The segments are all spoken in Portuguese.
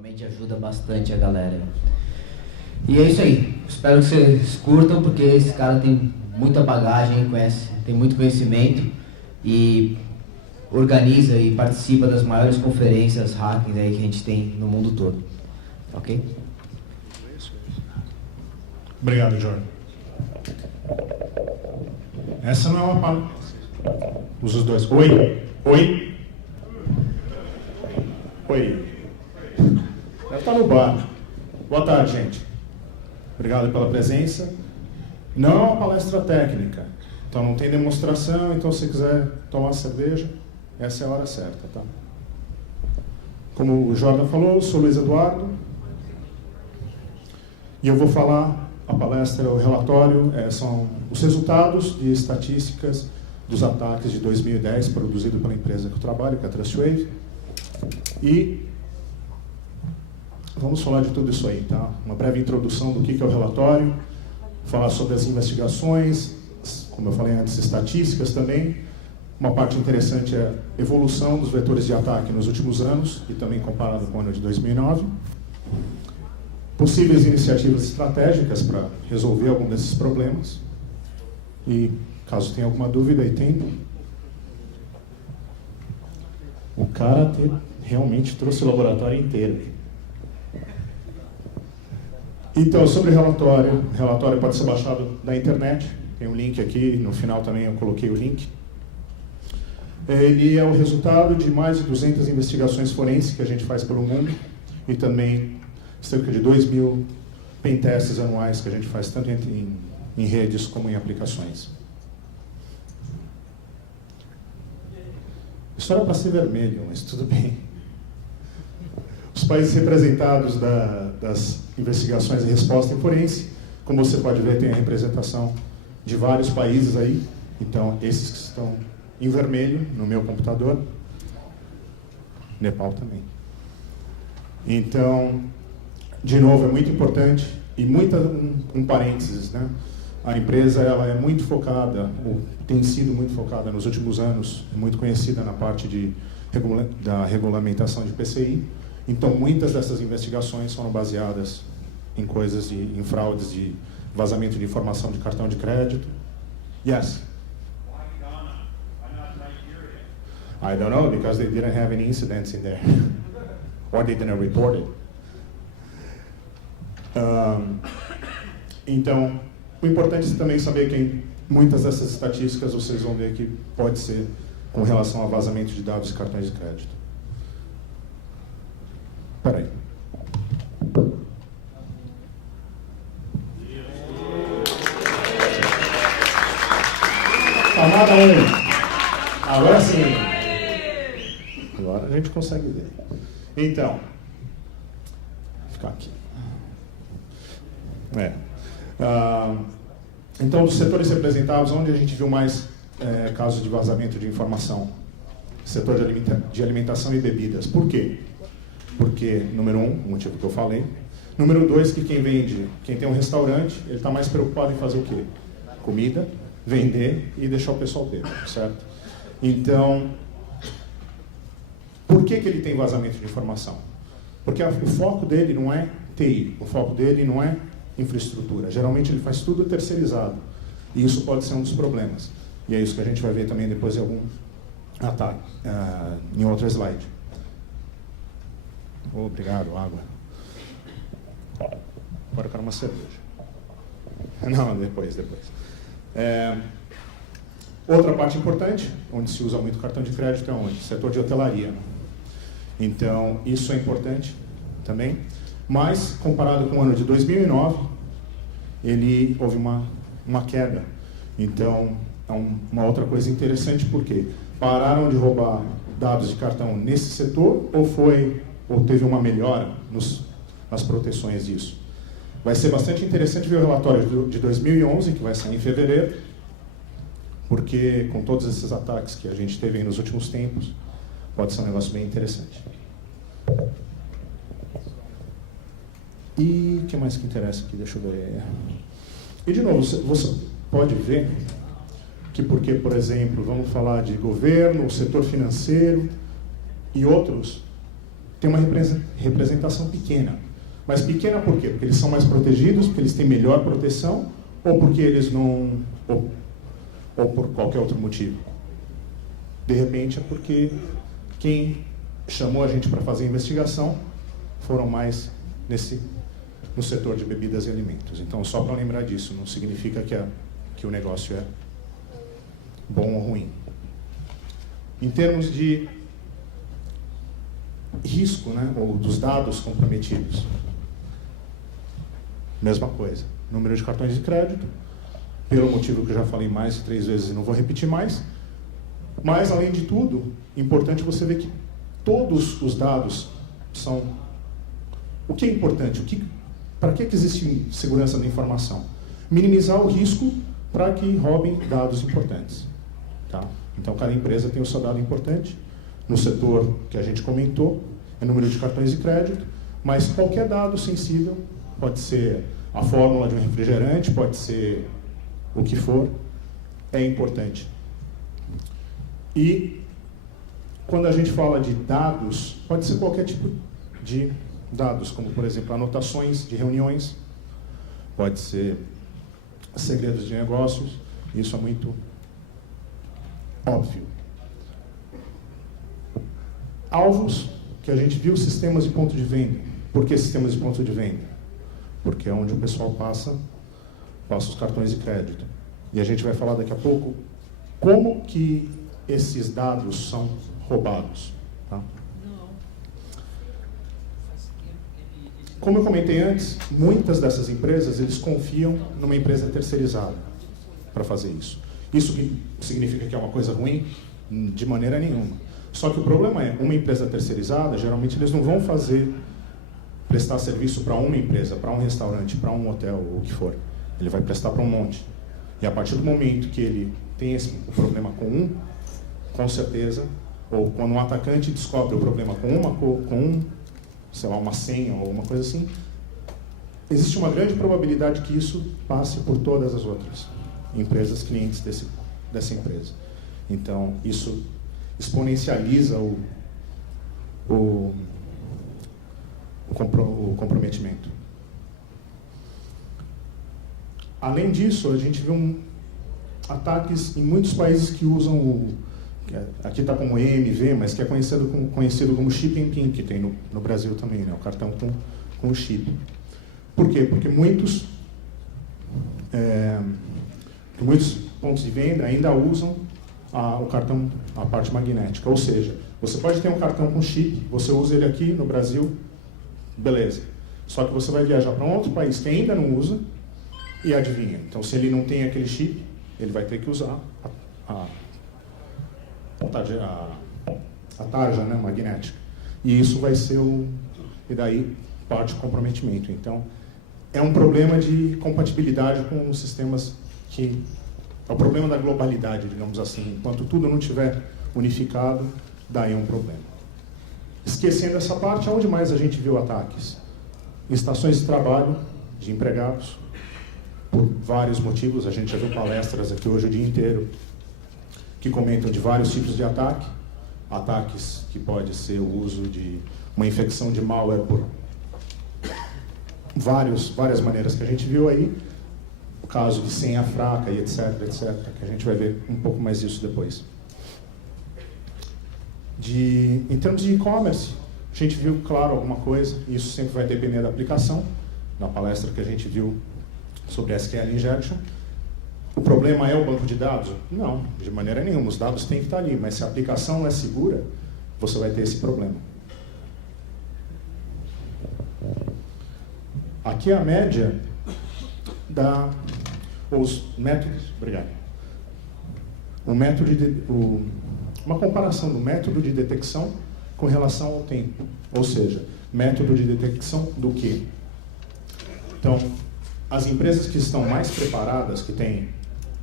Realmente ajuda bastante a galera. E é isso aí. Espero que vocês curtam, porque esse cara tem muita bagagem, tem muito conhecimento e organiza e participa das maiores conferências hacking aí que a gente tem no mundo todo. Ok? Obrigado, Jorge. Essa não é uma palavra. Usa os dois. Oi. Oi. Oi. Deve estar no bar. Boa tarde, gente. Obrigado pela presença. Não é uma palestra técnica. Então não tem demonstração, então se quiser tomar cerveja, essa é a hora certa, tá? Como o Jordan falou, eu sou Luiz Eduardo. E eu vou falar, a palestra, o relatório, são os resultados de estatísticas dos ataques de 2010, produzido pela empresa que eu trabalho, que é a Trustwave. E vamos falar de tudo isso aí, tá? Uma breve introdução do que é o relatório, falar sobre as investigações, como eu falei antes, estatísticas também. Uma parte interessante é a evolução dos vetores de ataque nos últimos anos, e também comparado com o ano de 2009. Possíveis iniciativas estratégicas para resolver algum desses problemas. E, caso tenha alguma dúvida, aí tem. O cara realmente trouxe o laboratório inteiro. Então, sobre o relatório pode ser baixado da internet. Tem um link aqui, no final também eu coloquei o link. Ele é o resultado de mais de 200 investigações forenses que a gente faz pelo mundo, e também cerca de 2.000 pentests anuais que a gente faz tanto em redes como em aplicações. Isso era para ser vermelho, mas tudo bem. Os países representados das investigações e resposta em forense, como você pode ver, tem a representação de vários países aí. Então, esses que estão em vermelho no meu computador. Nepal também. Então, de novo, é muito importante, e um parênteses, né? A empresa ela é muito focada, ou tem sido muito focada nos últimos anos, é muito conhecida na parte da regulamentação de PCI. Então, muitas dessas investigações foram baseadas em coisas em fraudes de vazamento de informação de cartão de crédito. Yes? I don't know, because they didn't have any incidents in there. Or they didn't report it. Então, o importante é também saber que muitas dessas estatísticas vocês vão ver que pode ser com relação a vazamento de dados e cartões de crédito. Espera aí. Camada 1. Agora sim. Agora a gente consegue ver. Então, vou ficar aqui. Então, dos setores representados, onde a gente viu mais casos de vazamento de informação? Setor de alimentação e bebidas. Por quê? Porque, número 1, o motivo que eu falei. Número 2, que quem tem um restaurante, ele está mais preocupado em fazer o quê? Comida, vender e deixar o pessoal ter, certo? Então, por que ele tem vazamento de informação? Porque o foco dele não é TI, o foco dele não é infraestrutura. Geralmente ele faz tudo terceirizado. E isso pode ser um dos problemas. E é isso que a gente vai ver também depois em algum ataque, em outro slide. Obrigado, água. Agora eu quero uma cerveja. Não, depois. Outra parte importante, onde se usa muito cartão de crédito, é onde? Setor de hotelaria. Então, isso é importante também. Mas, comparado com o ano de 2009, houve uma queda. Então, é uma outra coisa interessante, porque pararam de roubar dados de cartão nesse setor, ou teve uma melhora nas proteções disso. Vai ser bastante interessante ver o relatório de 2011, que vai sair em fevereiro, porque com todos esses ataques que a gente teve aí nos últimos tempos, pode ser um negócio bem interessante. E o que mais que interessa aqui? Deixa eu ver. E, de novo, você pode ver que porque, por exemplo, vamos falar de governo, o setor financeiro e outros, tem uma representação pequena. Mas pequena por quê? Porque eles são mais protegidos, porque eles têm melhor proteção, ou porque eles não... ou por qualquer outro motivo. De repente é porque quem chamou a gente para fazer a investigação foram mais no setor de bebidas e alimentos. Então, só para lembrar disso, não significa que o negócio é bom ou ruim. Em termos de risco, né, ou dos dados comprometidos, mesma coisa. Número de cartões de crédito, pelo motivo que eu já falei mais de 3 vezes e não vou repetir mais. Mas, além de tudo, é importante você ver que todos os dados são... O que é importante? Para que existe segurança da informação? Minimizar o risco para que roubem dados importantes. Tá? Então, cada empresa tem o seu dado importante. No setor que a gente comentou, é número de cartões de crédito, mas qualquer dado sensível, pode ser a fórmula de um refrigerante, pode ser o que for, é importante. E quando a gente fala de dados, pode ser qualquer tipo de dados, como, por exemplo, anotações de reuniões, pode ser segredos de negócios, isso é muito óbvio. Alvos que a gente viu, sistemas de ponto de venda. Por que sistemas de ponto de venda? Porque é onde o pessoal passa os cartões de crédito. E a gente vai falar daqui a pouco como que esses dados são roubados. Tá? Como eu comentei antes, muitas dessas empresas, eles confiam numa empresa terceirizada para fazer isso. Isso significa que é uma coisa ruim? De maneira nenhuma. Só que o problema é, uma empresa terceirizada, geralmente eles não vão prestar serviço para uma empresa, para um restaurante, para um hotel, ou o que for. Ele vai prestar para um monte. E a partir do momento que ele tem o problema com com certeza, ou quando um atacante descobre o problema sei lá, uma senha ou uma coisa assim, existe uma grande probabilidade que isso passe por todas as outras empresas, clientes dessa empresa. Então, isso exponencializa o comprometimento. Além disso, a gente viu ataques em muitos países que usam aqui está como EMV, mas que é conhecido como chip em PIN, que tem no Brasil também, né? O cartão com chip. Por quê? Porque muitos pontos de venda ainda usam o cartão, a parte magnética. Ou seja, você pode ter um cartão com chip, você usa ele aqui no Brasil, beleza. Só que você vai viajar para um outro país que ainda não usa, e adivinha. Então, se ele não tem aquele chip, ele vai ter que usar a tarja, né, magnética. E isso vai ser e daí parte do comprometimento. Então, é um problema de compatibilidade com os sistemas que... É o problema da globalidade, digamos assim. Enquanto tudo não estiver unificado, daí é um problema. Esquecendo essa parte, onde mais a gente viu ataques? Em estações de trabalho de empregados, por vários motivos. A gente já viu palestras aqui hoje o dia inteiro que comentam de vários tipos de ataque. Ataques que pode ser o uso de uma infecção de malware por várias maneiras que a gente viu aí. O caso de senha fraca e etc, que a gente vai ver um pouco mais disso depois. Em termos de e-commerce, a gente viu, claro, alguma coisa, e isso sempre vai depender da aplicação. Na palestra que a gente viu sobre SQL Injection, o problema é o banco de dados? Não, de maneira nenhuma. Os dados têm que estar ali, mas se a aplicação não é segura, você vai ter esse problema. Aqui é a média os métodos. Obrigado. Uma comparação do método de detecção com relação ao tempo. Ou seja, método de detecção do quê? Então, as empresas que estão mais preparadas, que têm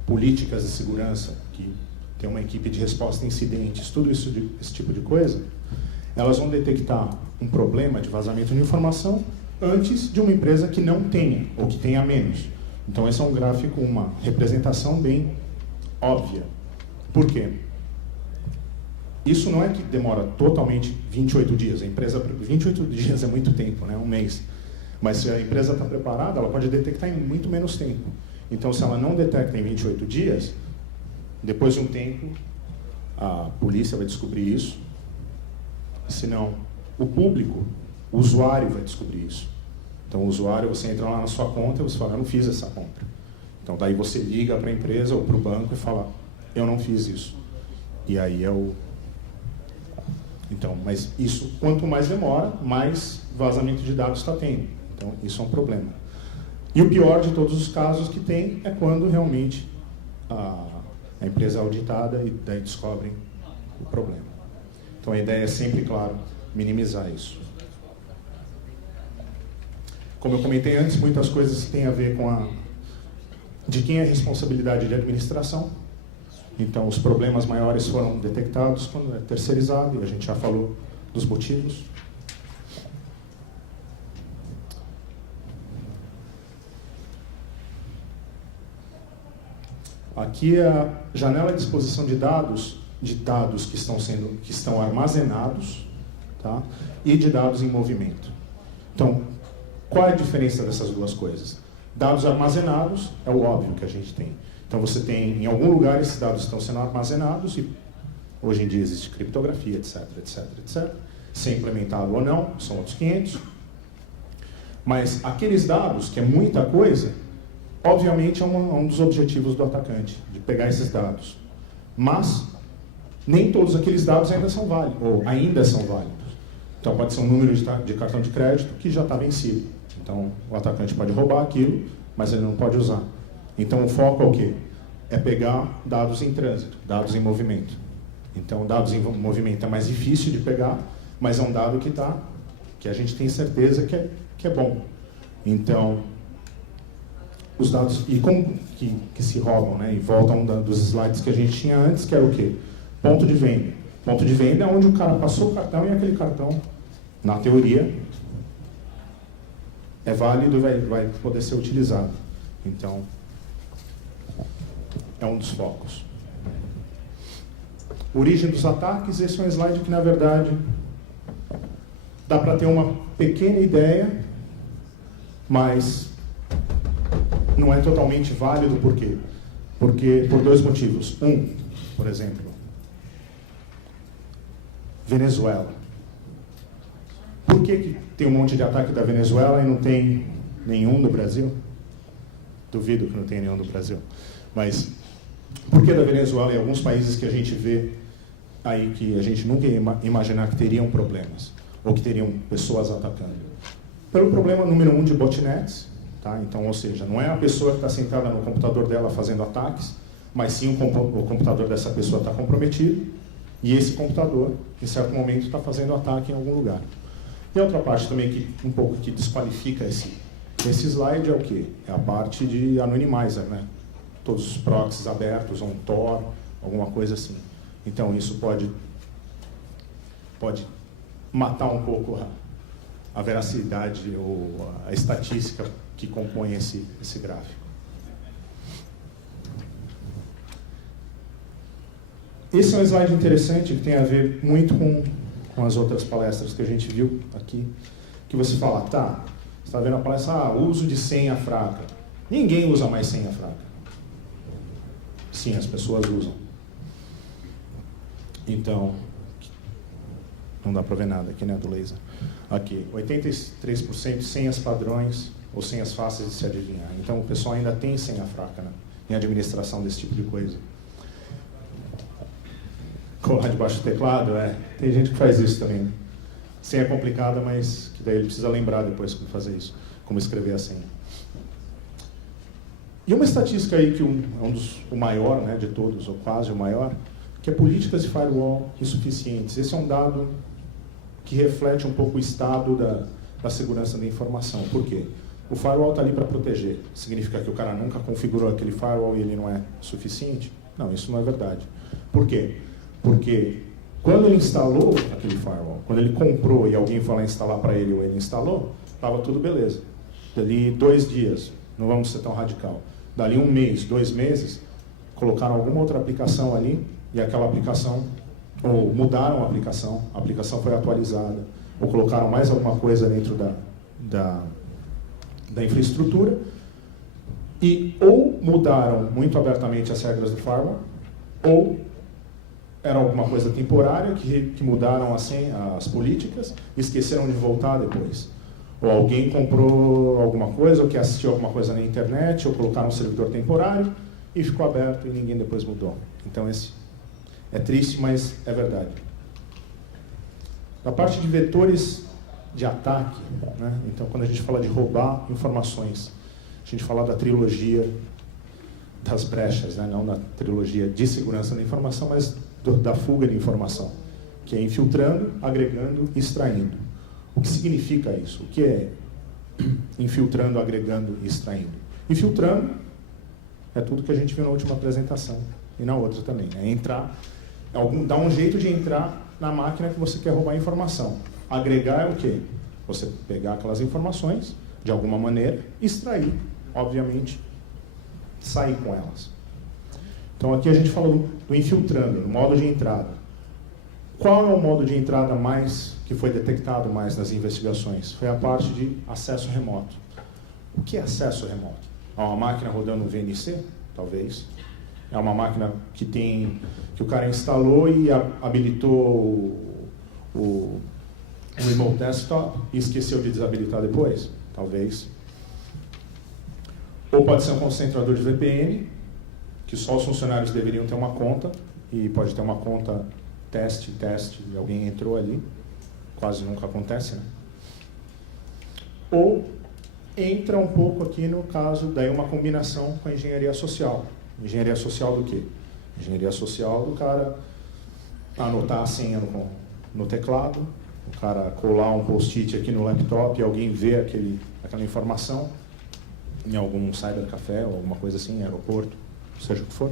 políticas de segurança, que tem uma equipe de resposta a incidentes, tudo isso, esse tipo de coisa, elas vão detectar um problema de vazamento de informação antes de uma empresa que não tenha, ou que tenha menos. Então, esse é um gráfico, uma representação bem óbvia. Por quê? Isso não é que demora totalmente 28 dias. A empresa, 28 dias é muito tempo, né? Um mês. Mas se a empresa está preparada, ela pode detectar em muito menos tempo. Então, se ela não detecta em 28 dias, depois de um tempo, a polícia vai descobrir isso. Se não, o público, o usuário vai descobrir isso. Então, o usuário, você entra lá na sua conta e você fala, eu não fiz essa compra. Então, daí você liga para a empresa ou para o banco e fala, eu não fiz isso. E aí é o... Então, mas isso, quanto mais demora, mais vazamento de dados está tendo. Então, isso é um problema. E o pior de todos os casos que tem é quando realmente a empresa é auditada e daí descobrem o problema. Então, a ideia é sempre, claro, minimizar isso. Como eu comentei antes, muitas coisas têm a ver com de quem é a responsabilidade de administração. Então, os problemas maiores foram detectados quando é terceirizado, e a gente já falou dos motivos. Aqui é a janela de exposição de dados que estão armazenados, tá? E de dados em movimento. Então, qual é a diferença dessas duas coisas? Dados armazenados é o óbvio que a gente tem. Então, você tem, em algum lugar, esses dados estão sendo armazenados e hoje em dia existe criptografia, etc, etc, etc. Se é implementado ou não, são outros 500. Mas aqueles dados, que é muita coisa, obviamente é um dos objetivos do atacante, de pegar esses dados. Mas nem todos aqueles dados ainda são válidos, ou ainda são válidos. Então, pode ser um número de cartão de crédito que já está vencido. Então, o atacante pode roubar aquilo, mas ele não pode usar. Então, o foco é o quê? É pegar dados em trânsito, dados em movimento. Então, dados em movimento é mais difícil de pegar, mas é um dado que a gente tem certeza que é bom. Então, os dados, e como que se roubam, né? E voltam dos slides que a gente tinha antes, que era o quê? Ponto de venda. Ponto de venda é onde o cara passou o cartão e aquele cartão, na teoria, é válido e vai poder ser utilizado. Então, é um dos focos. Origem dos ataques, esse é um slide que, na verdade, dá para ter uma pequena ideia, mas não é totalmente válido. Por quê? Porque, por dois motivos. Por exemplo, Venezuela. Por que tem um monte de ataque da Venezuela e não tem nenhum do Brasil? Duvido que não tenha nenhum do Brasil. Mas por que da Venezuela e alguns países que a gente vê aí que a gente nunca ia imaginar que teriam problemas, ou que teriam pessoas atacando? Pelo problema número 1 de botnets, tá? Então, ou seja, não é a pessoa que está sentada no computador dela fazendo ataques, mas sim o computador dessa pessoa está comprometido, e esse computador, em certo momento, está fazendo ataque em algum lugar. E a outra parte também que um pouco que desqualifica esse slide é o quê? É a parte de anonymizer, né? Todos os proxies abertos, um Tor, alguma coisa assim. Então, isso pode matar um pouco a veracidade ou a estatística que compõe esse gráfico. Esse é um slide interessante que tem a ver muito com as outras palestras que a gente viu aqui, que você fala, tá, você está vendo a palestra, uso de senha fraca. Ninguém usa mais senha fraca. Sim, as pessoas usam. Então, não dá para ver nada aqui, né, do laser. Aqui, 83% senhas padrões ou senhas fáceis de se adivinhar. Então, o pessoal ainda tem senha fraca, né, em administração desse tipo de coisa. Colar debaixo do teclado, tem gente que faz isso também. Senha complicada, mas que daí ele precisa lembrar depois como fazer isso, como escrever a senha. E uma estatística aí que o maior, né, de todos, ou quase o maior, que é políticas de firewall insuficientes. Esse é um dado que reflete um pouco o estado da segurança da informação. Por quê? O firewall está ali para proteger. Significa que o cara nunca configurou aquele firewall e ele não é suficiente? Não, isso não é verdade. Por quê? Porque quando ele instalou aquele firewall, quando ele comprou e alguém foi lá instalar para ele ou ele instalou, estava tudo beleza. Dali 2 dias, não vamos ser tão radical, dali 1 mês, 2 meses, colocaram alguma outra aplicação ali e aquela aplicação ou mudaram a aplicação foi atualizada, ou colocaram mais alguma coisa dentro da infraestrutura, e ou mudaram muito abertamente as regras do firewall, ou era alguma coisa temporária que mudaram assim as políticas e esqueceram de voltar depois. Ou alguém comprou alguma coisa, ou que assistiu alguma coisa na internet, ou colocaram um servidor temporário e ficou aberto e ninguém depois mudou. Então esse é triste, mas é verdade. Na parte de vetores de ataque, né? Então quando a gente fala de roubar informações, a gente fala da trilogia das brechas, né? Não da trilogia de segurança da informação, mas da fuga de informação, que é infiltrando, agregando e extraindo. O que significa isso? O que é infiltrando, agregando e extraindo? Infiltrando é tudo que a gente viu na última apresentação e na outra também. É entrar, dá um jeito de entrar na máquina que você quer roubar a informação. Agregar é o quê? Você pegar aquelas informações, de alguma maneira, extrair, obviamente, sair com elas. Então aqui a gente falou do infiltrando, no modo de entrada. Qual é o modo de entrada que foi detectado mais nas investigações? Foi a parte de acesso remoto. O que é acesso remoto? É uma máquina rodando um VNC? Talvez. É uma máquina que o cara instalou e habilitou o remote desktop e esqueceu de desabilitar depois? Talvez. Ou pode ser um concentrador de VPN, que só os funcionários deveriam ter uma conta, e pode ter uma conta teste, e alguém entrou ali. Quase nunca acontece, né? Ou entra um pouco aqui no caso, daí uma combinação com a engenharia social. Engenharia social do quê? Engenharia social do cara anotar a senha no teclado, o cara colar um post-it aqui no laptop e alguém vê aquela informação em algum cybercafé ou alguma coisa assim, aeroporto, seja o que for.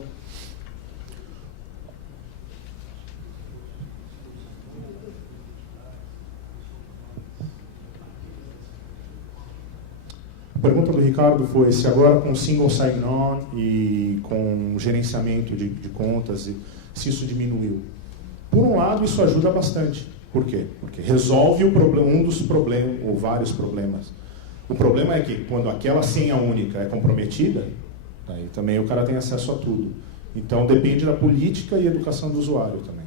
A pergunta do Ricardo foi se agora com single sign-on e com gerenciamento de contas, se isso diminuiu. Por um lado, isso ajuda bastante. Por quê? Porque resolve um dos problemas, ou vários problemas. O problema é que quando aquela senha única é comprometida, aí também o cara tem acesso a tudo. Então depende da política e educação do usuário também.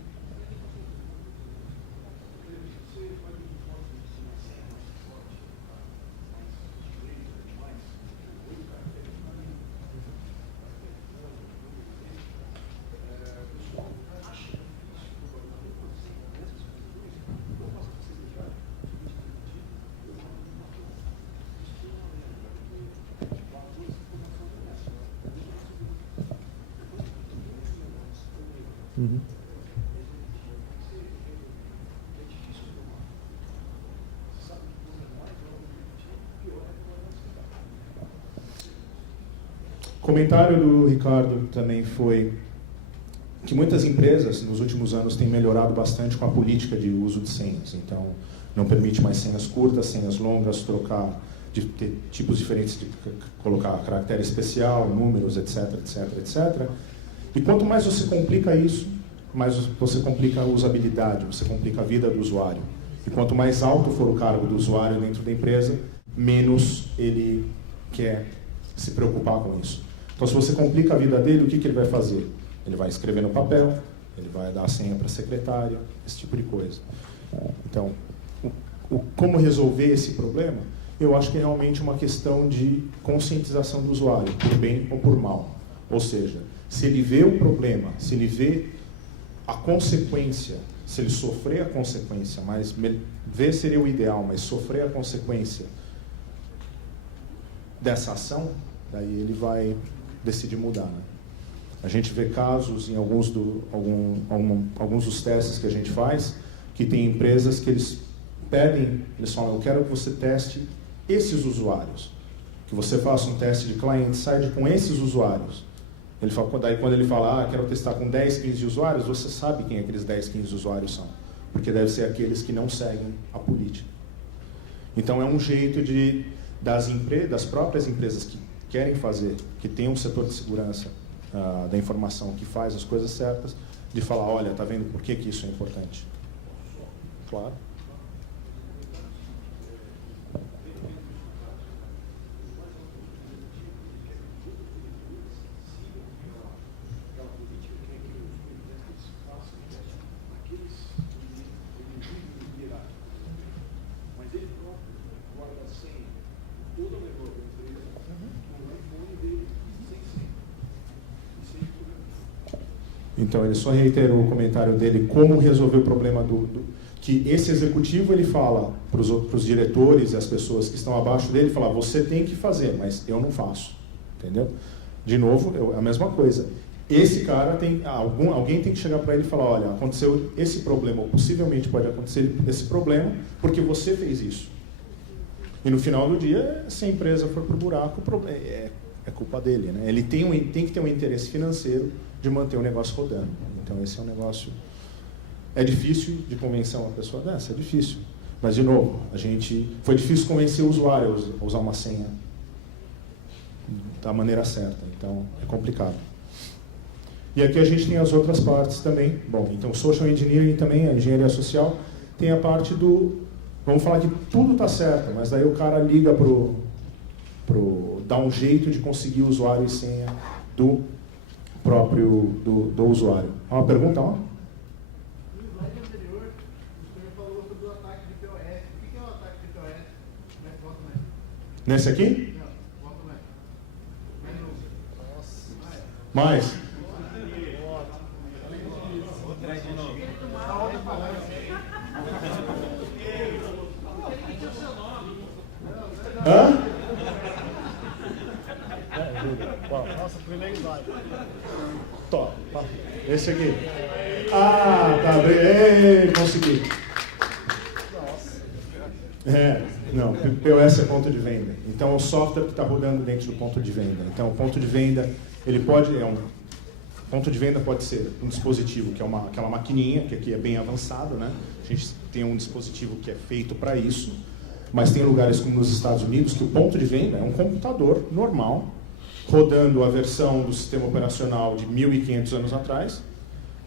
Uhum. O comentário do Ricardo também foi que muitas empresas nos últimos anos têm melhorado bastante com a política de uso de senhas. Então, não permite mais senhas curtas, senhas longas, trocar de ter tipos diferentes de colocar caractere especial, números, etc, etc, etc. E quanto mais você complica isso, mais você complica a usabilidade, você complica a vida do usuário. E quanto mais alto for o cargo do usuário dentro da empresa, menos ele quer se preocupar com isso. Então, se você complica a vida dele, o que ele vai fazer? Ele vai escrever no papel, ele vai dar a senha para a secretária, esse tipo de coisa. Então, como resolver esse problema? Eu acho que é realmente uma questão de conscientização do usuário, por bem ou por mal. Ou seja, se ele vê o problema, se ele vê a consequência, se ele sofrer a consequência, mas ver seria o ideal, mas sofrer a consequência dessa ação, daí ele vai decidir mudar, né? A gente vê casos em alguns dos testes que a gente faz, que tem empresas que eles falam, eu quero que você teste esses usuários, que você faça um teste de client-side com esses usuários. Ele fala, daí quando ele fala, quero testar com 10, 15 usuários, você sabe quem aqueles 10, 15 usuários são, porque deve ser aqueles que não seguem a política. Então é um jeito das próprias empresas que querem fazer, que tem um setor de segurança da informação que faz as coisas certas, de falar, olha, tá vendo por que isso é importante? Claro. Então, ele só reiterou o comentário dele, como resolver o problema que esse executivo, ele fala para os diretores e as pessoas que estão abaixo dele, fala, você tem que fazer, mas eu não faço, entendeu? De novo, é a mesma coisa. Esse cara alguém tem que chegar para ele e falar, olha, aconteceu esse problema, ou possivelmente pode acontecer esse problema, porque você fez isso. E no final do dia, se a empresa for para o buraco, é culpa dele, né? Ele tem que ter um interesse financeiro de manter o negócio rodando. Então, esse é um negócio... É difícil de convencer uma pessoa dessa? É difícil. Mas, de novo, foi difícil convencer o usuário a usar uma senha da maneira certa. Então, é complicado. E aqui a gente tem as outras partes também. Bom, então, Social Engineering também, a engenharia social, tem a parte do... Vamos falar que tudo está certo, mas daí o cara liga dá um jeito de conseguir o usuário e senha do próprio do usuário. Há uma pergunta, ó? No slide anterior, o senhor falou sobre o ataque de POS. O que é o ataque de POS? Volta mais. Nesse aqui? Não, volta mais. Mais? Hã? Nossa, primeiro slide. Top. Esse aqui. Ah, tá. Ei, consegui. Não, POS é ponto de venda. Então, é o software que está rodando dentro do ponto de venda. Então, o ponto de venda, ponto de venda pode ser um dispositivo, que é aquela maquininha, que aqui é bem avançado, né? A gente tem um dispositivo que é feito para isso, mas tem lugares como nos Estados Unidos que o ponto de venda é um computador normal, rodando a versão do sistema operacional de 1.500 anos atrás,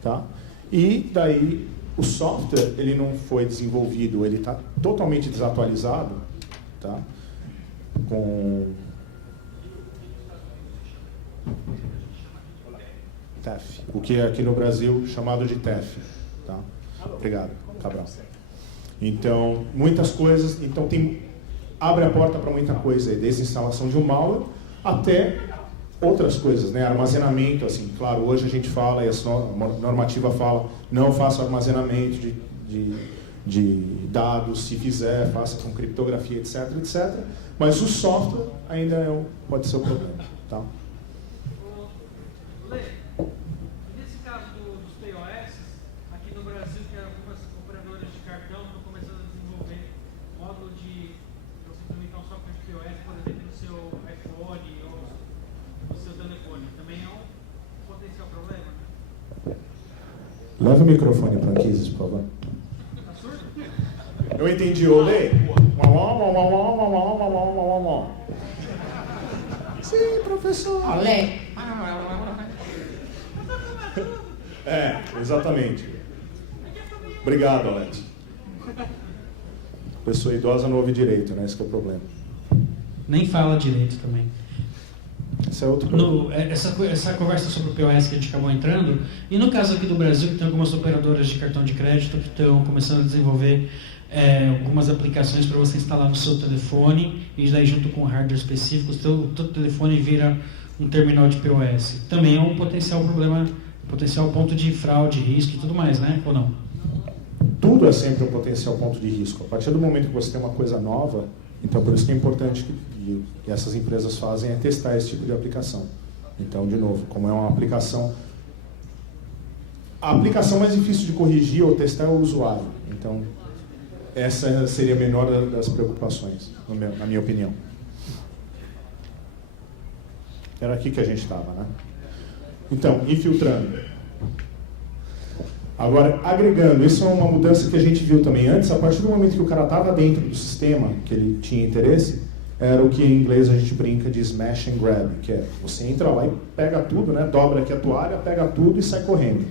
tá? E daí o software, ele não foi desenvolvido, ele está totalmente desatualizado, tá? Com TEF, o que é aqui no Brasil chamado de TEF, tá? Obrigado, Cabral. Então, muitas coisas, então abre a porta para muita coisa, desde a instalação de um malware até outras coisas, né? Armazenamento, assim, claro, hoje a gente fala, e a normativa fala, não faça armazenamento de dados, se fizer, faça com criptografia, etc, etc. Mas o software ainda pode ser o problema, tá? Lê, nesse caso dos POS, aqui no Brasil, que algumas operadoras de cartão estão começando a desenvolver módulo de você implementar um software de POS, por exemplo, no seu iPhone ou no seu telefone, também é um potencial problema? Leva o microfone para aqui, por favor. Tá surdo? Eu entendi, Olê. Sim, professor. Olé! Exatamente. Obrigado, Alex. Pessoa idosa não ouve direito, né? Esse que é o problema. Nem fala direito também. Esse é outro problema. Essa conversa sobre o POS que a gente acabou entrando, e no caso aqui do Brasil, que tem algumas operadoras de cartão de crédito que estão começando a desenvolver algumas aplicações para você instalar no seu telefone, e daí junto com hardware específico, o teu telefone vira um terminal de POS. Também é um potencial problema, potencial ponto de fraude, risco e tudo mais, né? Ou não? Tudo é sempre um potencial ponto de risco. A partir do momento que você tem uma coisa nova, então por isso que é importante que essas empresas fazem é testar esse tipo de aplicação. Então, de novo, como é uma aplicação... A aplicação mais difícil de corrigir ou testar é o usuário. Então, essa seria a menor das preocupações, na minha opinião. Era aqui que a gente estava, né? Então, infiltrando. Agora, agregando, isso é uma mudança que a gente viu também antes. A partir do momento que o cara estava dentro do sistema, que ele tinha interesse, era o que em inglês a gente brinca de smash and grab, que é você entra lá e pega tudo, né? Dobra aqui a toalha, pega tudo e sai correndo.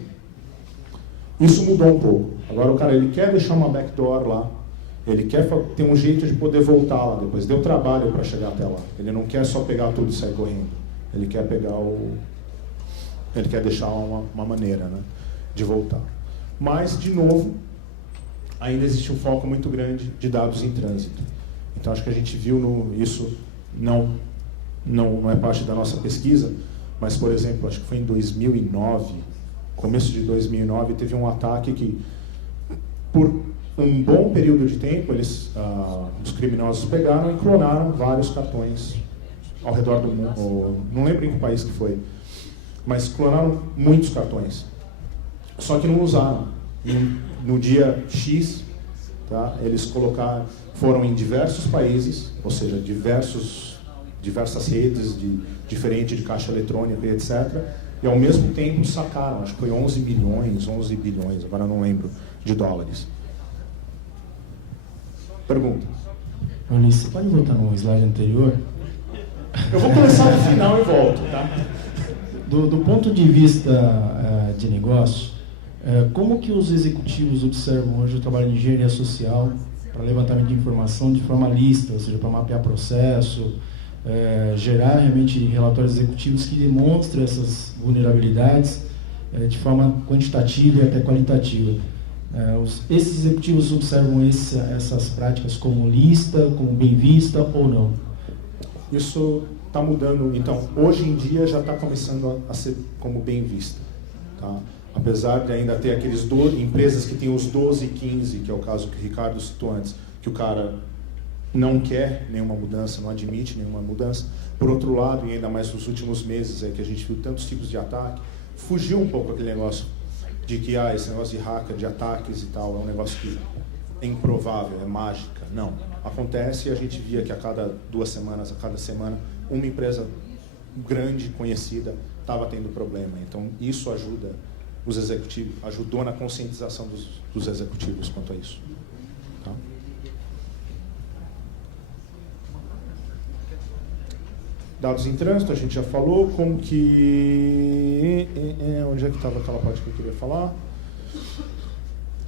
Isso mudou um pouco. Agora o cara ele quer deixar uma backdoor lá, ele quer ter um jeito de poder voltar lá depois. Deu trabalho para chegar até lá. Ele não quer só pegar tudo e sair correndo. Ele quer ele quer deixar uma maneira, né, de voltar. Mas, de novo, ainda existe um foco muito grande de dados em trânsito. Então acho que a gente viu isso não é parte da nossa pesquisa, mas, por exemplo, acho que foi em 2009, começo de 2009, teve um ataque que, por um bom período de tempo, os criminosos pegaram e clonaram vários cartões ao redor do mundo. Não lembro em que país que foi, mas clonaram muitos cartões. Só que não usaram. No dia X, tá, eles foram em diversos países, ou seja, diversas redes diferentes de caixa eletrônica e etc. E ao mesmo tempo sacaram, acho que foi 11 bilhões, agora não lembro, de dólares. Pergunta. Ulisses, você pode voltar no slide anterior? Eu vou começar no final e volto, tá? Do ponto de vista de negócio, como que os executivos observam hoje o trabalho de engenharia social para levantamento de informação de forma lista, ou seja, para mapear processo, gerar realmente relatórios executivos que demonstrem essas vulnerabilidades de forma quantitativa e até qualitativa? Esses executivos observam essas práticas como lista, como bem vista ou não? Isso está mudando. Então, hoje em dia já está começando a ser como bem vista. Tá? Apesar de ainda ter aqueles empresas que têm os 12 e 15, que é o caso que o Ricardo citou antes, que o cara não quer nenhuma mudança, não admite nenhuma mudança. Por outro lado, e ainda mais nos últimos meses, que a gente viu tantos tipos de ataque, fugiu um pouco aquele negócio de que esse negócio de hacker, de ataques e tal, é um negócio que é improvável, é mágica. Não. Acontece e a gente via que a cada 2 semanas, a cada semana, uma empresa grande, conhecida, estava tendo problema. Então, isso ajuda os executivos, ajudou na conscientização dos executivos quanto a isso. Tá? Dados em trânsito, a gente já falou, como que... Onde é que estava aquela parte que eu queria falar?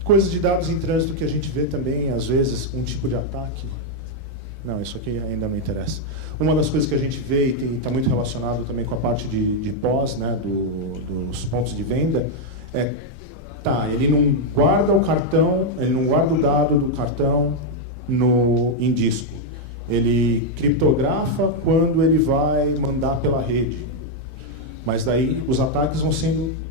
Coisas de dados em trânsito que a gente vê também, às vezes, um tipo de ataque. Não, isso aqui ainda não interessa. Uma das coisas que a gente vê e está muito relacionado também com a parte de pós, né, dos pontos de venda, ele não guarda o cartão, ele não guarda o dado do cartão em disco. Ele criptografa quando ele vai mandar pela rede. Mas daí os ataques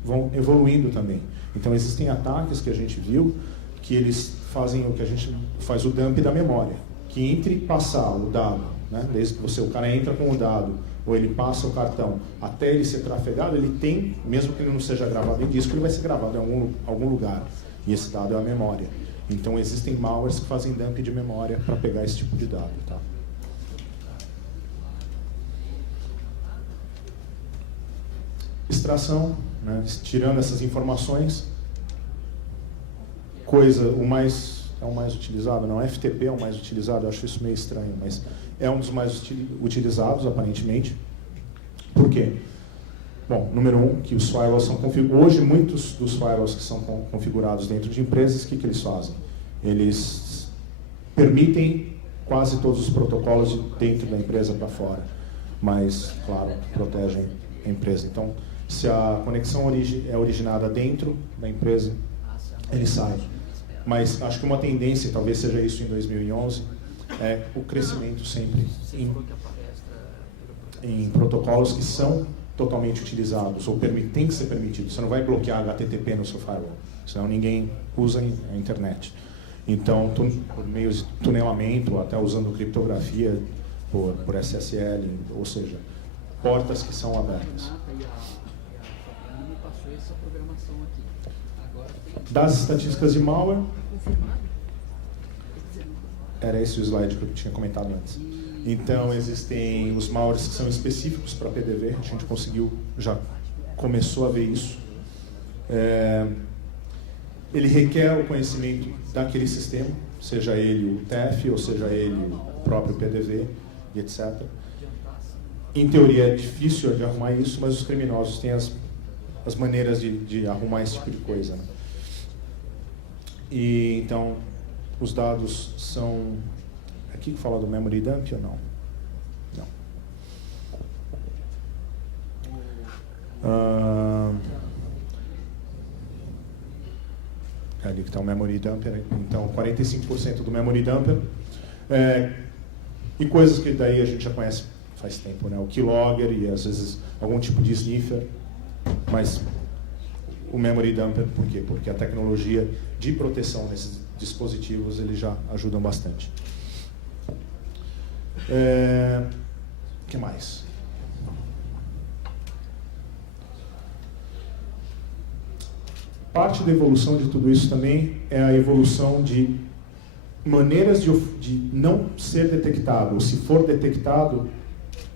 vão evoluindo também. Então existem ataques que a gente viu que eles fazem o que a gente faz o dump da memória, que entre passar o dado, né, desde que o cara entra com o dado ou ele passa o cartão até ele ser trafegado, ele tem, mesmo que ele não seja gravado em disco, ele vai ser gravado em algum lugar. E esse dado é a memória. Então existem malwares que fazem dump de memória para pegar esse tipo de dado. Tá? Extração, né, tirando essas informações, o mais utilizado, não, FTP é o mais utilizado, eu acho isso meio estranho, mas é um dos mais utilizados, aparentemente. Por quê? Bom, número 1, que os firewalls são configurados. Hoje, muitos dos firewalls que são configurados dentro de empresas, o que eles fazem? Eles permitem quase todos os protocolos de dentro da empresa para fora, mas, claro, protegem a empresa. Então, se a conexão é originada dentro da empresa, ele sai. Mas acho que uma tendência, talvez seja isso em 2011, é o crescimento sempre em protocolos que são totalmente utilizados, ou tem que ser permitidos. Você não vai bloquear HTTP no seu firewall, senão ninguém usa a internet. Então, por meio de tunelamento, até usando criptografia por SSL, ou seja, portas que são abertas. Das estatísticas de malware, era esse o slide que eu tinha comentado antes. Então, existem os malwares que são específicos para PDV, a gente já começou a ver isso. Ele requer o conhecimento daquele sistema, seja ele o TEF, ou seja ele o próprio PDV, e etc. Em teoria é difícil de arrumar isso, mas os criminosos têm as maneiras de arrumar esse tipo de coisa. Né? E então os dados são... Aqui que fala do memory dump ou não? Não. Ali que está o memory dumper. Então 45% do memory dumper. E coisas que daí a gente já conhece faz tempo, né? O keylogger e às vezes algum tipo de sniffer. Mas o memory dumper, por quê? Porque a tecnologia de proteção nesses dispositivos eles já ajudam bastante. O que mais? Parte da evolução de tudo isso também é a evolução de maneiras de não ser detectado, ou se for detectado,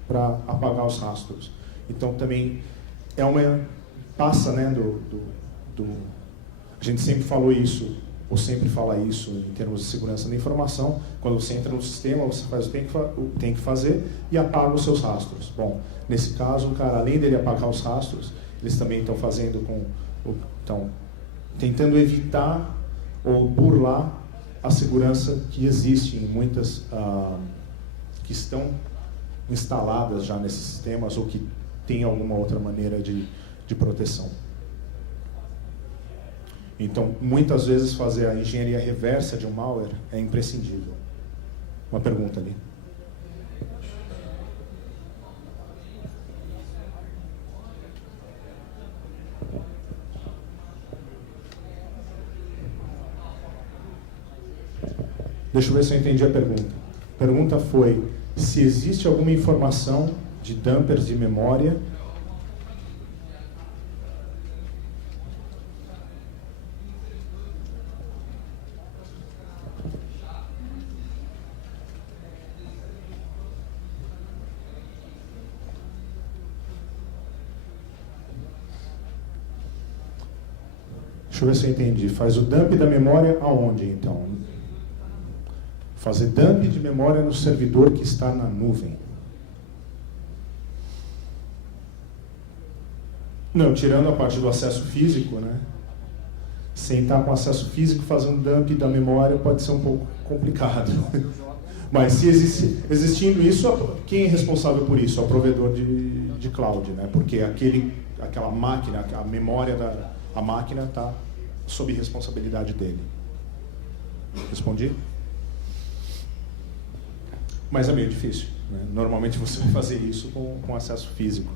para apagar os rastros. Então também passa, né, a gente sempre falou isso, ou sempre fala isso em termos de segurança da informação. Quando você entra no sistema, você faz o que tem que fazer e apaga os seus rastros. Bom, nesse caso, o cara, além dele apagar os rastros, eles também estão fazendo tentando evitar ou burlar a segurança que existe em muitas que estão instaladas já nesses sistemas ou que tem alguma outra maneira de proteção. Então, muitas vezes fazer a engenharia reversa de um malware é imprescindível. Uma pergunta ali. Deixa eu ver se eu entendi a pergunta. A pergunta foi se existe alguma informação de dumpers de memória Deixa eu ver se eu entendi. Faz o dump da memória aonde, então? Fazer dump de memória no servidor que está na nuvem. Não, tirando a parte do acesso físico, né? Sem estar com acesso físico, fazer um dump da memória pode ser um pouco complicado. Mas se existindo isso, quem é responsável por isso? É o provedor de cloud, né? Porque aquela máquina, a memória da máquina está sob responsabilidade dele. Respondi? Mas é meio difícil, né? Normalmente você vai fazer isso com acesso físico.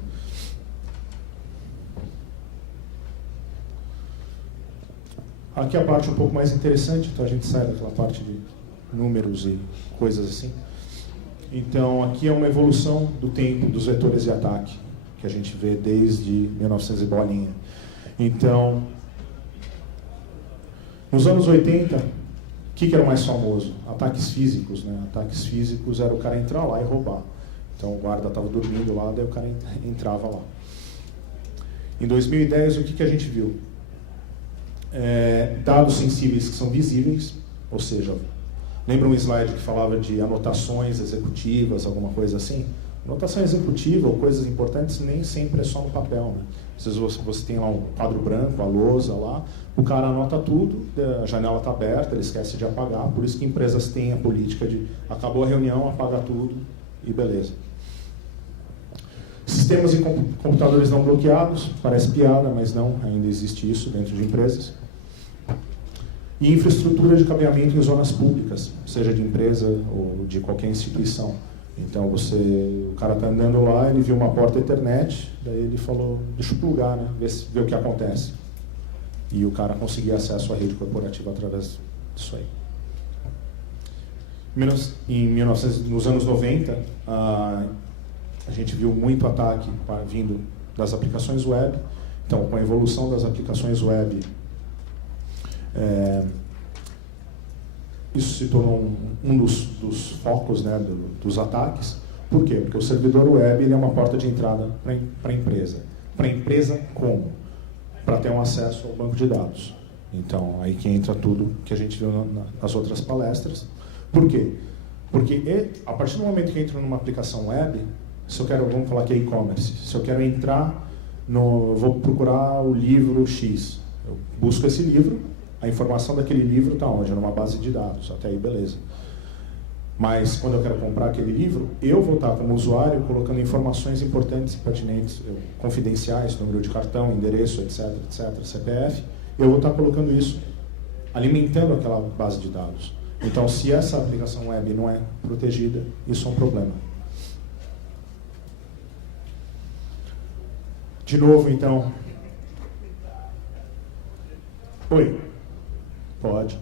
Aqui a parte um pouco mais interessante, então a gente sai daquela parte de números e coisas assim. Então aqui é uma evolução do tempo dos vetores de ataque, que a gente vê desde 1900 e bolinha. Então, nos anos 80, o que era o mais famoso? Ataques físicos, né? Ataques físicos era o cara entrar lá e roubar. Então o guarda estava dormindo lá, daí o cara entrava lá. Em 2010, o que a gente viu? Dados sensíveis que são visíveis, ou seja, lembra um slide que falava de anotações executivas, alguma coisa assim? Anotação executiva ou coisas importantes nem sempre é só no papel, né? Às vezes você tem lá um quadro branco, a lousa lá, o cara anota tudo, a janela está aberta, ele esquece de apagar, por isso que empresas têm a política de acabou a reunião, apaga tudo e beleza. Sistemas e computadores não bloqueados, parece piada, mas não, ainda existe isso dentro de empresas. E infraestrutura de cabeamento em zonas públicas, seja de empresa ou de qualquer instituição. Então o cara está andando lá, ele viu uma porta Ethernet, daí ele falou, deixa eu plugar, né, ver o que acontece. E o cara conseguia acesso à rede corporativa através disso aí. Nos anos 90, a gente viu muito ataque vindo das aplicações web. Então, com a evolução das aplicações web, isso se tornou um dos focos, né, dos ataques. Por quê? Porque o servidor web ele é uma porta de entrada para a empresa. Para a empresa como? Para ter um acesso ao banco de dados. Então, aí que entra tudo que a gente viu nas outras palestras. Por quê? Porque a partir do momento que eu entro numa aplicação web, se eu quero, vamos falar que é e-commerce, se eu quero entrar vou procurar o livro X, eu busco esse livro, A informação daquele livro está onde? Numa base de dados. Até aí, beleza. Mas, quando eu quero comprar aquele livro, eu vou estar, como usuário, colocando informações importantes e pertinentes, confidenciais, número de cartão, endereço, etc., CPF. Eu vou estar colocando isso, alimentando aquela base de dados. Então, se essa aplicação web não é protegida, isso é um problema. De novo, então... Oi? Pode.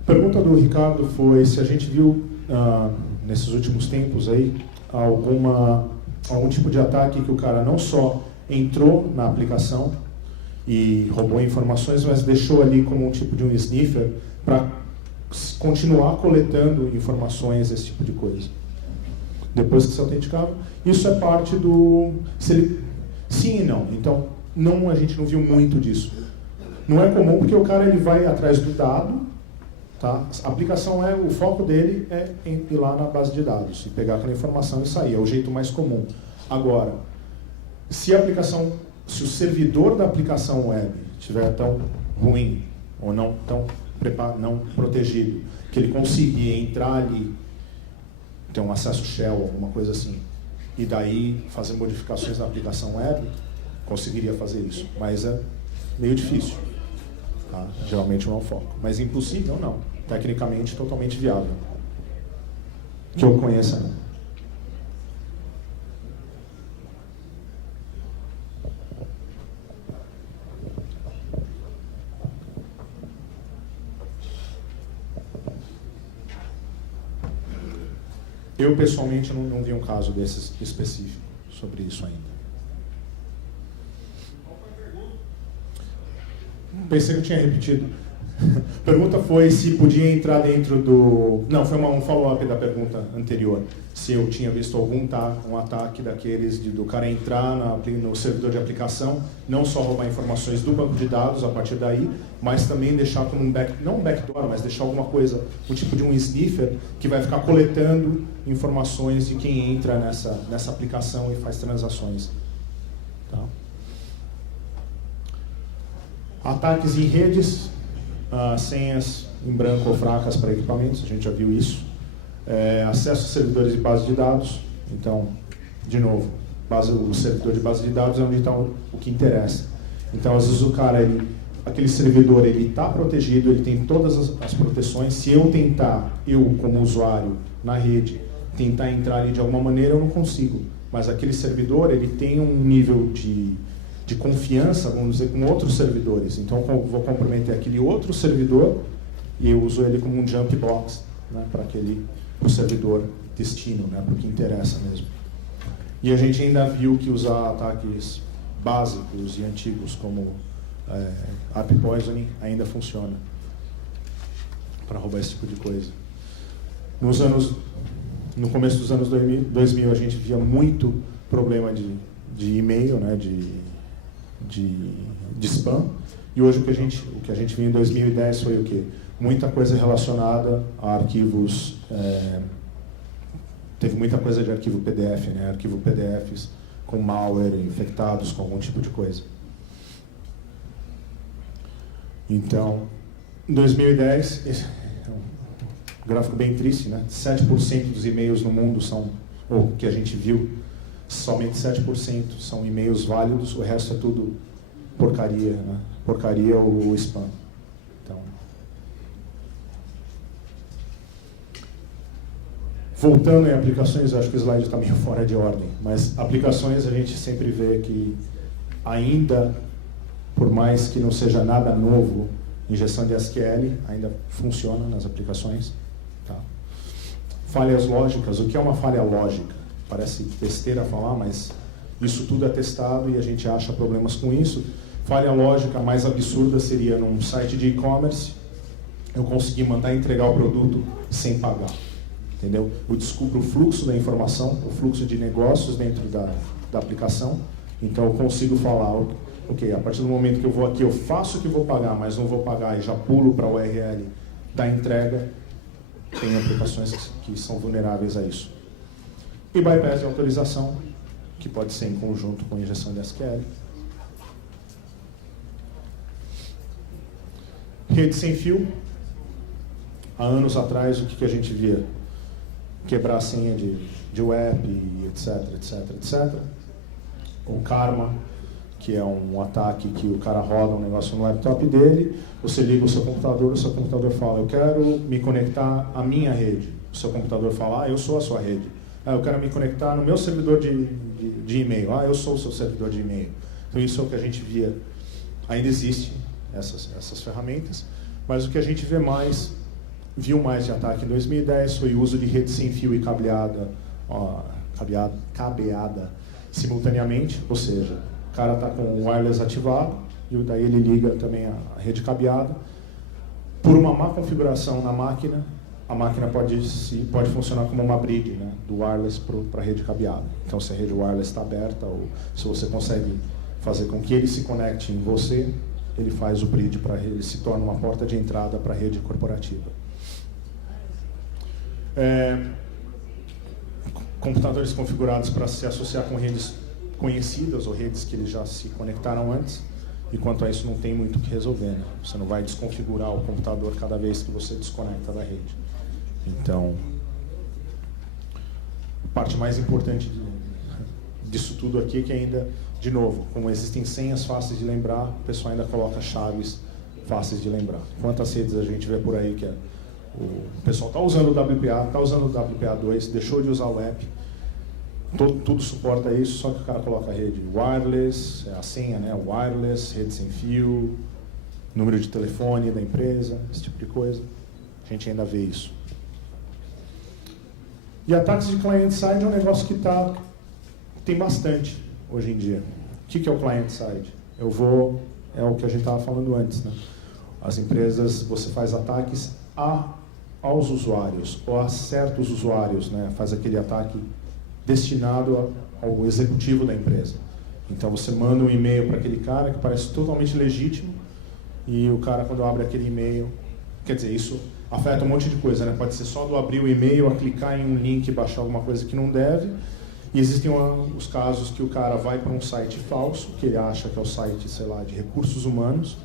A pergunta do Ricardo foi se a gente viu, nesses últimos tempos, aí, algum tipo de ataque que o cara não só entrou na aplicação e roubou informações, mas deixou ali como um tipo de um sniffer para continuar coletando informações, esse tipo de coisa. Depois que se autenticava, isso é parte do... Sim e não. Então, a gente não viu muito disso. Não é comum porque o cara ele vai atrás do dado. Tá? A aplicação o foco dele é ir lá na base de dados e pegar aquela informação e sair, é o jeito mais comum. Agora, se o servidor da aplicação web estiver tão ruim ou não tão não protegido, que ele conseguir entrar ali, ter um acesso shell, alguma coisa assim, e daí fazer modificações na aplicação web, conseguiria fazer isso, mas é meio difícil. Tá? Geralmente não é o foco. Mas impossível, não. Tecnicamente, totalmente viável. Que eu conheça, não. Eu, pessoalmente, não vi um caso desses específico sobre isso ainda. Pensei que eu tinha repetido. A pergunta foi se podia entrar dentro do... Não, foi um follow-up da pergunta anterior. Se eu tinha visto algum ataque daqueles do cara entrar no servidor de aplicação, não só roubar informações do banco de dados a partir daí, mas também deixar como não um backdoor, mas deixar alguma coisa, um tipo de um sniffer, que vai ficar coletando informações de quem entra nessa aplicação e faz transações. Tá? Ataques em redes, senhas em branco ou fracas para equipamentos, a gente já viu isso. Acesso a servidores de base de dados. Então, de novo, o servidor de base de dados é onde está o que interessa. Então, às vezes o cara, aquele servidor, ele está protegido, ele tem todas as proteções. Se eu como usuário, na rede, tentar entrar ali de alguma maneira, eu não consigo. Mas aquele servidor, ele tem um nível de confiança, vamos dizer, com outros servidores. Então, eu vou comprometer aquele outro servidor e eu uso ele como um jump box, né, para o servidor destino, né, para o que interessa mesmo. E a gente ainda viu que usar ataques básicos e antigos como app poisoning ainda funciona para roubar esse tipo de coisa. No começo dos anos 2000 a gente via muito problema de e-mail, né, de spam, e hoje o que a gente viu em 2010 foi o quê? Muita coisa relacionada a arquivos, teve muita coisa de arquivo PDF, né? Arquivo PDFs com malware, infectados com algum tipo de coisa. Então, em 2010, esse é um gráfico bem triste, né? 7% dos e-mails no mundo ou que a gente viu, somente 7% são e-mails válidos, o resto é tudo porcaria, né? Porcaria ou spam. Então, voltando em aplicações, eu acho que o slide está meio fora de ordem, mas aplicações a gente sempre vê que ainda, por mais que não seja nada novo, injeção de SQL ainda funciona nas aplicações. Tá? Falhas lógicas, o que é uma falha lógica? Parece besteira falar, mas isso tudo é testado e a gente acha problemas com isso. Falha lógica mais absurda seria num site de e-commerce, eu conseguir mandar entregar o produto sem pagar. Entendeu? Eu descubro o fluxo da informação, o fluxo de negócios dentro da aplicação, Então eu consigo falar, ok, a partir do momento que eu vou aqui, eu faço o que vou pagar, mas não vou pagar e já pulo para a URL da entrega, tem aplicações que são vulneráveis a isso. E bypass de autorização, que pode ser em conjunto com injeção de SQL. Rede sem fio. Há anos atrás, o que a gente via? Quebrar a senha de web, etc. O Karma, que é um ataque que o cara roda um negócio no laptop dele, você liga o seu computador fala, eu quero me conectar à minha rede. O seu computador fala, eu sou a sua rede. Eu quero me conectar no meu servidor de e-mail. Eu sou o seu servidor de e-mail. Então isso é o que a gente via. Ainda existe essas ferramentas, mas o que a gente viu mais de ataque em 2010 foi o uso de rede sem fio e cabeada simultaneamente, ou seja, o cara está com o wireless ativado e daí ele liga também a rede cabeada. Por uma má configuração na máquina, a máquina pode funcionar como uma bridge, né, do wireless para a rede cabeada. Então, se a rede wireless está aberta, ou se você consegue fazer com que ele se conecte em você, ele faz o bridge ele se torna uma porta de entrada para a rede corporativa. Computadores configurados para se associar com redes conhecidas ou redes que eles já se conectaram antes, e quanto a isso não tem muito o que resolver, né? Você não vai desconfigurar o computador cada vez que você desconecta da rede. Então, a parte mais importante disso tudo aqui é que ainda, de novo, como existem senhas fáceis de lembrar, o pessoal ainda coloca chaves fáceis de lembrar. Quantas redes a gente vê por aí que o pessoal está usando o WPA, está usando o WPA2, deixou de usar o app, tudo suporta isso, só que o cara coloca a rede wireless, a senha, né, wireless, rede sem fio, número de telefone da empresa, esse tipo de coisa. A gente ainda vê isso. E ataques de client-side é um negócio que tem bastante hoje em dia. O que é o client-side? É o que a gente estava falando antes, né? As empresas, você faz ataques aos usuários, ou a certos usuários, né? Faz aquele ataque destinado ao executivo da empresa. Então você manda um e-mail para aquele cara que parece totalmente legítimo, e o cara, quando abre aquele e-mail, quer dizer, isso afeta um monte de coisa, né? Pode ser só do abrir o e-mail, a clicar em um link e baixar alguma coisa que não deve. E existem os casos que o cara vai para um site falso, que ele acha que é o site, sei lá, de recursos humanos,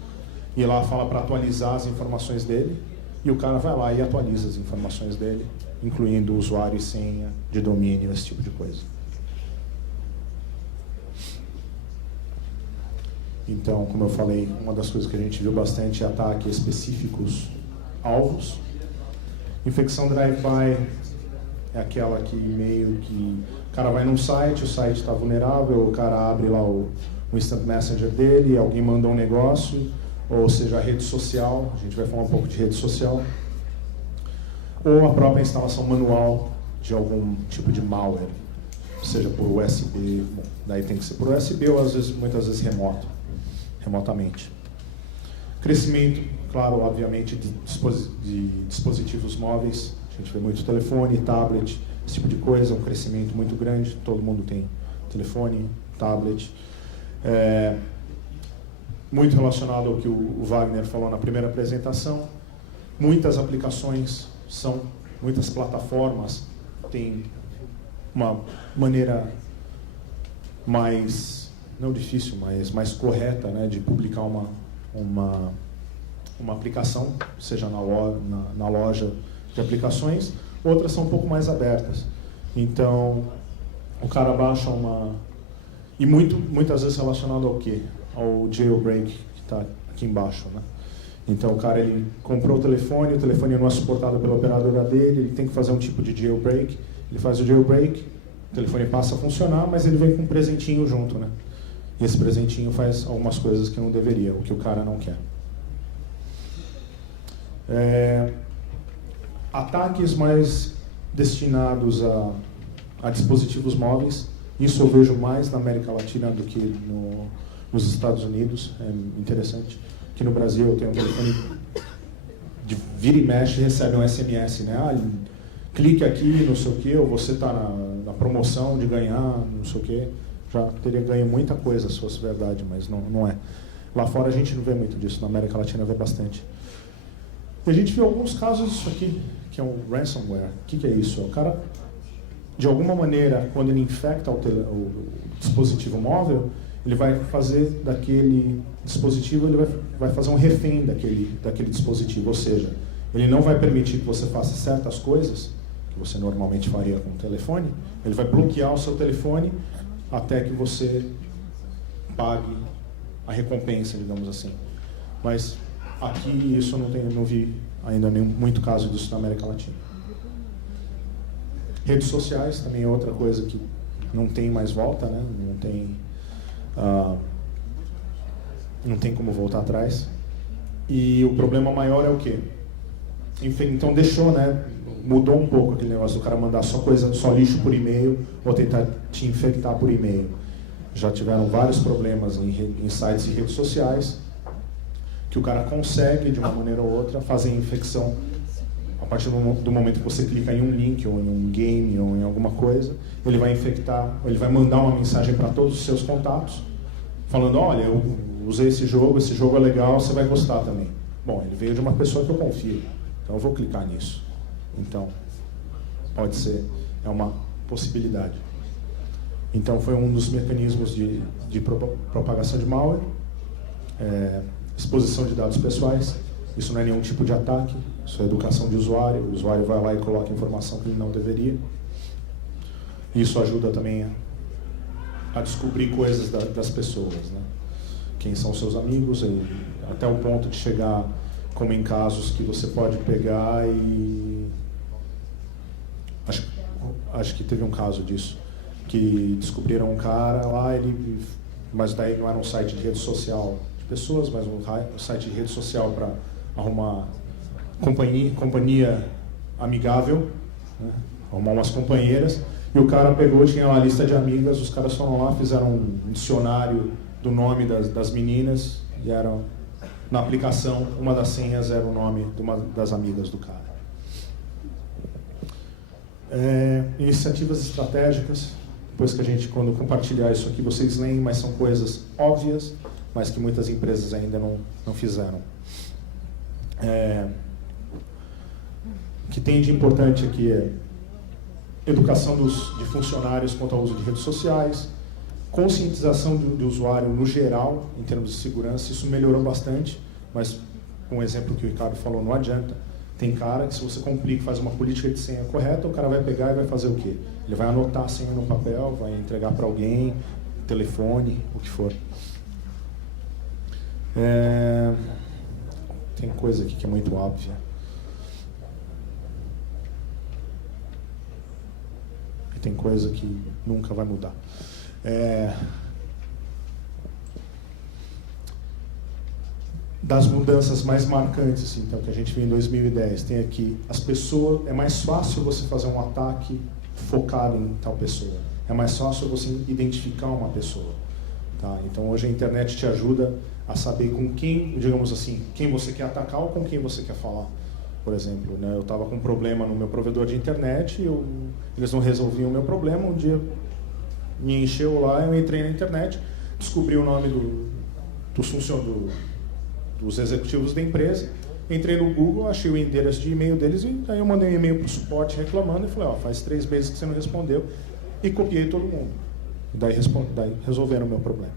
e lá fala para atualizar as informações dele, e o cara vai lá e atualiza as informações dele, incluindo usuário e senha de domínio, esse tipo de coisa. Então, como eu falei, uma das coisas que a gente viu bastante é ataques específicos alvos. Infecção drive-by é aquela que meio que o cara vai num site, o site está vulnerável, o cara abre lá o instant messenger dele, alguém manda um negócio, ou seja, a rede social, a gente vai falar um pouco de rede social, ou a própria instalação manual de algum tipo de malware, seja por USB, bom, daí tem que ser por USB ou às vezes, muitas vezes remotamente. Crescimento, claro, obviamente, de dispositivos móveis, a gente vê muito telefone, tablet, esse tipo de coisa, um crescimento muito grande, todo mundo tem telefone, tablet. Muito relacionado ao que o Wagner falou na primeira apresentação, muitas aplicações muitas plataformas têm uma maneira mais, não difícil, mas mais correta, né, de publicar uma aplicação, seja na loja de aplicações. Outras são um pouco mais abertas. Então, o cara baixa e muitas vezes relacionado ao quê? Ao jailbreak, que está aqui embaixo, né? Então, o cara ele comprou o telefone não é suportado pela operadora dele, ele tem que fazer um tipo de jailbreak, ele faz o jailbreak, o telefone passa a funcionar, mas ele vem com um presentinho junto, né? E esse presentinho faz algumas coisas que não deveria, o que o cara não quer. Ataques mais destinados a dispositivos móveis, isso eu vejo mais na América Latina do que nos Estados Unidos, é interessante. Aqui no Brasil eu tenho um telefone de vira e mexe, recebe um SMS, né? Clique aqui, não sei o quê, ou você está na promoção de ganhar, não sei o quê. já teria ganho muita coisa se fosse verdade, mas não é. Lá fora a gente não vê muito disso, na América Latina vê bastante. E a gente viu alguns casos disso aqui, que é um ransomware. O que é isso? O cara, de alguma maneira, quando ele infecta o dispositivo móvel, ele vai fazer daquele dispositivo, ele vai fazer um refém daquele dispositivo, ou seja, ele não vai permitir que você faça certas coisas que você normalmente faria com o telefone, ele vai bloquear o seu telefone até que você pague a recompensa, digamos assim. Mas aqui isso eu não vi ainda muito caso disso na América Latina. Redes sociais também é outra coisa que não tem mais volta, né? Não tem como voltar atrás. E o problema maior é o quê? Enfim, então deixou, né? Mudou um pouco aquele negócio do cara mandar só lixo por e-mail ou tentar te infectar por e-mail. Já tiveram vários problemas em sites e redes sociais que o cara consegue, de uma maneira ou outra, fazer infecção a partir do momento que você clica em um link ou em um game ou em alguma coisa, ele vai infectar, ele vai mandar uma mensagem para todos os seus contatos falando, olha, eu usei esse jogo é legal, você vai gostar também. Bom, ele veio de uma pessoa que eu confio, então eu vou clicar nisso. Então, pode ser, é uma possibilidade. Então, foi um dos mecanismos de propagação de malware, exposição de dados pessoais. Isso não é nenhum tipo de ataque, isso é educação de usuário. O usuário vai lá e coloca informação que ele não deveria. Isso ajuda também a descobrir coisas das pessoas, né? Quem são seus amigos, até o ponto de chegar, como em casos que você pode pegar e... Acho que teve um caso disso, que descobriram um cara lá, mas daí não era um site de rede social de pessoas, mas um site de rede social para arrumar companhia amigável, né? Arrumar umas companheiras, e o cara pegou, tinha uma lista de amigas, os caras foram lá, fizeram um dicionário do nome das meninas, e na aplicação, uma das senhas era o nome de uma das amigas do cara. Iniciativas estratégicas, depois que quando compartilhar isso aqui, vocês leem, mas são coisas óbvias, mas que muitas empresas ainda não fizeram. O que tem de importante aqui é educação de funcionários quanto ao uso de redes sociais, conscientização do usuário no geral, em termos de segurança. Isso melhorou bastante, mas com o exemplo que o Ricardo falou, não adianta. Tem cara que, se você complica, faz uma política de senha correta, o cara vai pegar e vai fazer o quê? Ele vai anotar a senha no papel, vai entregar para alguém, telefone, o que for. Tem coisa aqui que é muito óbvia. E tem coisa que nunca vai mudar. Das mudanças mais marcantes, assim, então, que a gente viu em 2010, tem aqui, é mais fácil você fazer um ataque focado em tal pessoa. É mais fácil você identificar uma pessoa. Tá? Então, hoje a internet te ajuda a saber com quem, digamos assim, quem você quer atacar ou com quem você quer falar. Por exemplo, né, eu estava com um problema no meu provedor de internet, eles não resolviam o meu problema, um dia me encheu lá, eu entrei na internet, descobri o nome dos executivos da empresa, entrei no Google, achei o endereço de e-mail deles, e aí eu mandei um e-mail para o suporte reclamando e falei, faz 3 meses que você não respondeu, e copiei todo mundo. Daí resolveram o meu problema.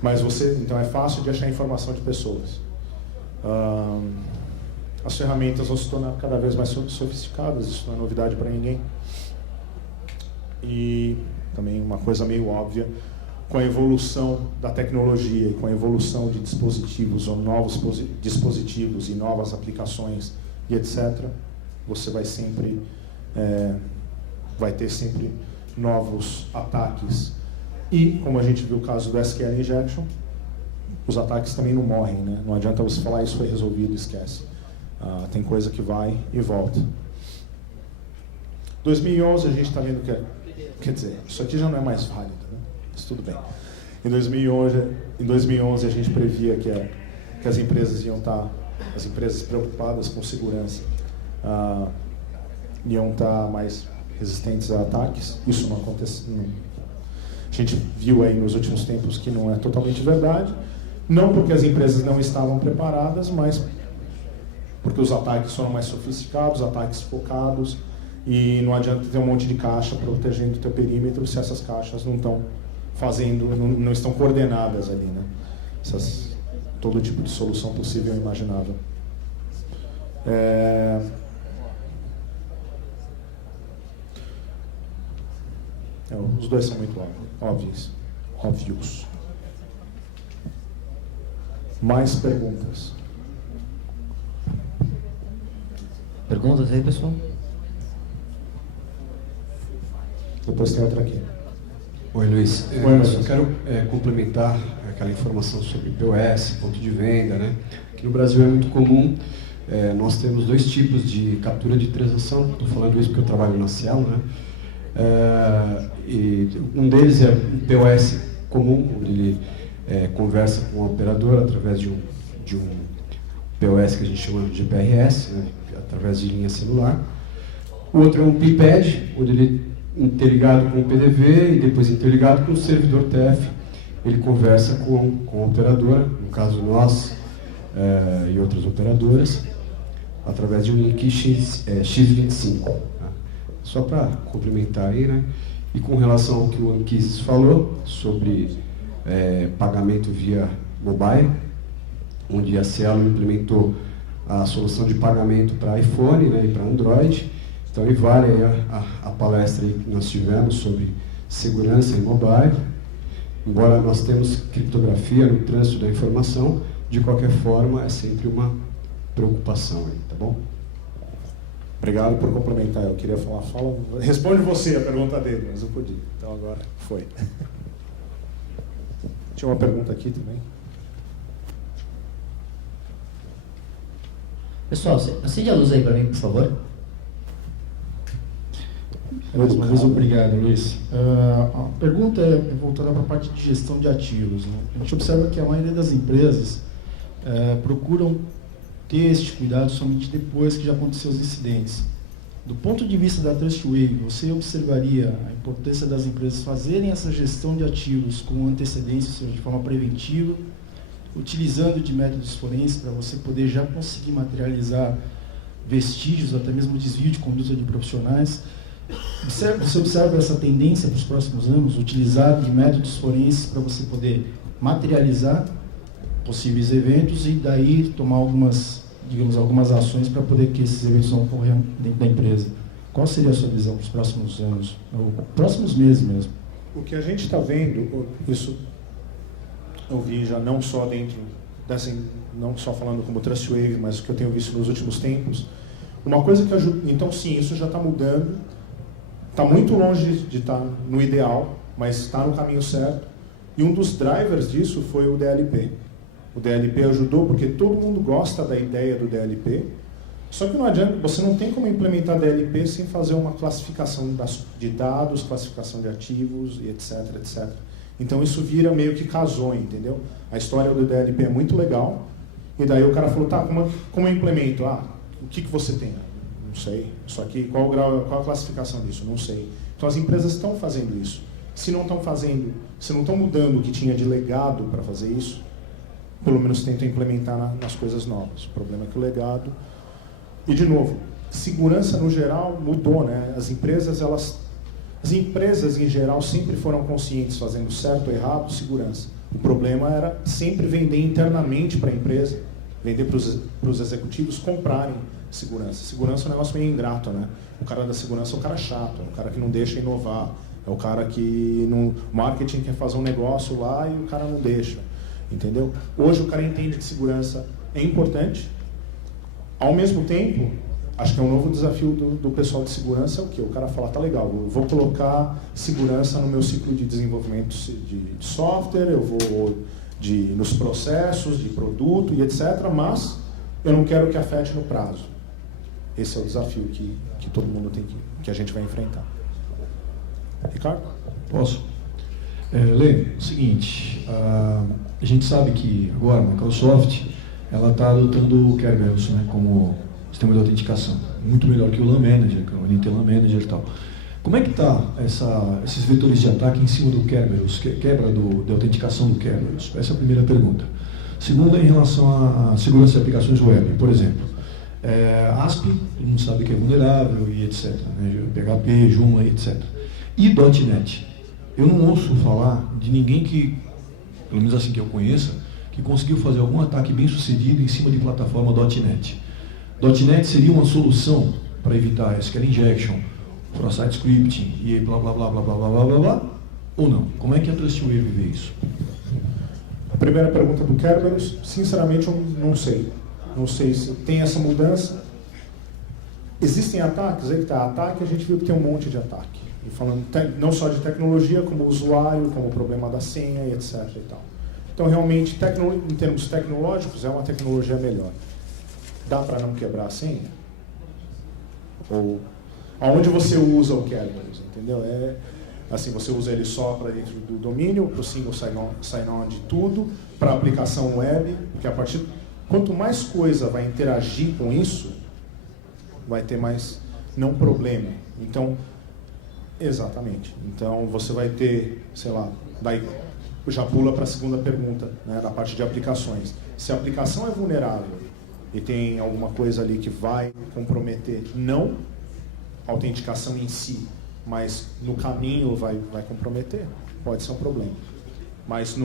Mas então é fácil de achar informação de pessoas. As ferramentas vão se tornar cada vez mais sofisticadas, isso não é novidade para ninguém. E também uma coisa meio óbvia, com a evolução da tecnologia e com a evolução de dispositivos ou novos dispositivos e novas aplicações e etc., você vai ter sempre novos ataques. E, como a gente viu o caso do SQL Injection, os ataques também não morrem, né? Não adianta você falar isso foi resolvido, esquece. Tem coisa que vai e volta. 2011 a gente está vendo quer dizer, isso aqui já não é mais válido, né? Mas tudo bem. Em 2011 a gente previa que as empresas as empresas preocupadas com segurança iam estar mais resistentes a ataques. Isso não aconteceu. A gente viu aí nos últimos tempos que não é totalmente verdade, não porque as empresas não estavam preparadas, mas porque os ataques foram mais sofisticados, ataques focados, e não adianta ter um monte de caixa protegendo o teu perímetro se essas caixas não estão fazendo, não estão coordenadas ali, né? Todo tipo de solução possível e imaginável. Os dois são muito óbvios. Mais perguntas? Perguntas aí, pessoal? Depois tem outra aqui. Oi, Luiz. Oi, eu só quero complementar aquela informação sobre POS, ponto de venda, né? Aqui no Brasil é muito comum, nós temos dois tipos de captura de transação. Estou falando isso porque eu trabalho na Cielo, né? E um deles é um POS comum, onde ele conversa com o operador através de um POS que a gente chama de GPRS, né? Através de linha celular. O outro é um PIPED, onde ele interligado com o PDV e depois interligado com o servidor TF. Ele conversa com a operadora, no caso nós e outras operadoras, através de um link X25. Tá? Só para complementar aí, né? E com relação ao que o Anquises falou sobre pagamento via mobile, onde a Cielo implementou a solução de pagamento para iPhone, né, e para Android. Então, e vale a palestra aí que nós tivemos sobre segurança em mobile. Embora nós temos criptografia no trânsito da informação, de qualquer forma é sempre uma preocupação aí, tá bom? Obrigado por complementar. Eu queria falar, responde você a pergunta dele, mas eu podia. Então agora foi. Tinha uma pergunta aqui também. Pessoal, acende a luz aí para mim, por favor. Mais uma vez, obrigado, Luiz. A pergunta é voltada para a parte de gestão de ativos, né? A gente observa que a maioria das empresas procuram ter este cuidado somente depois que já aconteceu os incidentes. Do ponto de vista da Trustwave, você observaria a importância das empresas fazerem essa gestão de ativos com antecedência, ou seja, de forma preventiva, utilizando de métodos forenses para você poder já conseguir materializar vestígios, até mesmo desvio de conduta de profissionais? Você observa essa tendência para os próximos anos, utilizar de métodos forenses para você poder materializar possíveis eventos e daí tomar algumas ações para poder que esses eventos não ocorram dentro da empresa? Qual seria a sua visão para os próximos anos, ou próximos meses mesmo? O que a gente está vendo, isso eu vi já não só dentro dessa, não só falando como Trustwave, mas o que eu tenho visto nos últimos tempos, uma coisa que ajuda, então sim, isso já está mudando, está muito longe de estar no ideal, mas está no caminho certo, e um dos drivers disso foi o DLP. O DLP ajudou porque todo mundo gosta da ideia do DLP, só que não adianta, você não tem como implementar DLP sem fazer uma classificação de dados, classificação de ativos, e etc, etc. Então isso vira meio que casou, entendeu? A história do DLP é muito legal, e daí o cara falou, tá, como eu implemento? O que você tem? Não sei. Isso aqui, qual a classificação disso? Não sei. Então as empresas estão fazendo isso. Se não estão fazendo, se não estão mudando o que tinha de legado para fazer isso, pelo menos tentam implementar nas coisas novas. O problema é que o legado... E de novo, segurança no geral mudou, né? As empresas em geral sempre foram conscientes, fazendo certo ou errado, segurança. O problema era sempre vender internamente para a empresa, vender para os executivos comprarem segurança. Segurança é um negócio meio ingrato, né? O cara da segurança é o cara chato, é o cara que não deixa inovar, é o cara que no marketing quer fazer um negócio lá e o cara não deixa, entendeu? Hoje o cara entende que segurança é importante. Ao mesmo tempo, acho que é um novo desafio do pessoal de segurança, é o quê? O cara fala, tá legal, eu vou colocar segurança no meu ciclo de desenvolvimento de software, eu vou nos processos, de produto e etc., mas eu não quero que afete no prazo. Esse é o desafio que todo mundo tem que a gente vai enfrentar. Ricardo? Posso? Lê, o seguinte, a gente sabe que agora a Microsoft ela está adotando o Kerberos, né, como sistema de autenticação, muito melhor que o LAN Manager, que é o NT LAN Manager e tal. Como é que está esses vetores de ataque em cima do Kerberos, quebra de autenticação do Kerberos? Essa é a primeira pergunta. Segunda, em relação à segurança de aplicações web, por exemplo. ASP, todo mundo sabe que é vulnerável e etc. Né? PHP, Joomla, etc. E .NET. Eu não ouço falar de ninguém que, pelo menos assim que eu conheça, que conseguiu fazer algum ataque bem sucedido em cima de plataforma .NET. .NET seria uma solução para evitar SQL injection, cross-site scripting e blá blá blá blá blá blá blá blá, ou não? Como é que a Trustwave vê isso? A primeira pergunta do Kerberos, sinceramente eu não sei. Não sei se tem essa mudança. Existem ataques? Aí que tá. Ataque, a gente viu que tem um monte de ataque. E falando não só de tecnologia, como usuário, como o problema da senha e etc. E tal. Então, realmente, em termos tecnológicos, é uma tecnologia melhor. Dá para não quebrar a senha? Ou aonde você usa o Kerberos, entendeu? Assim, você usa ele só para dentro do domínio, para o single sign-on de tudo, para a aplicação web, porque quanto mais coisa vai interagir com isso, vai ter mais, não problema. Então, exatamente. Então, você vai ter, sei lá, daí já pula para a segunda pergunta, né, da parte de aplicações. Se a aplicação é vulnerável e tem alguma coisa ali que vai comprometer, não a autenticação em si, mas no caminho vai comprometer, pode ser um problema. Mas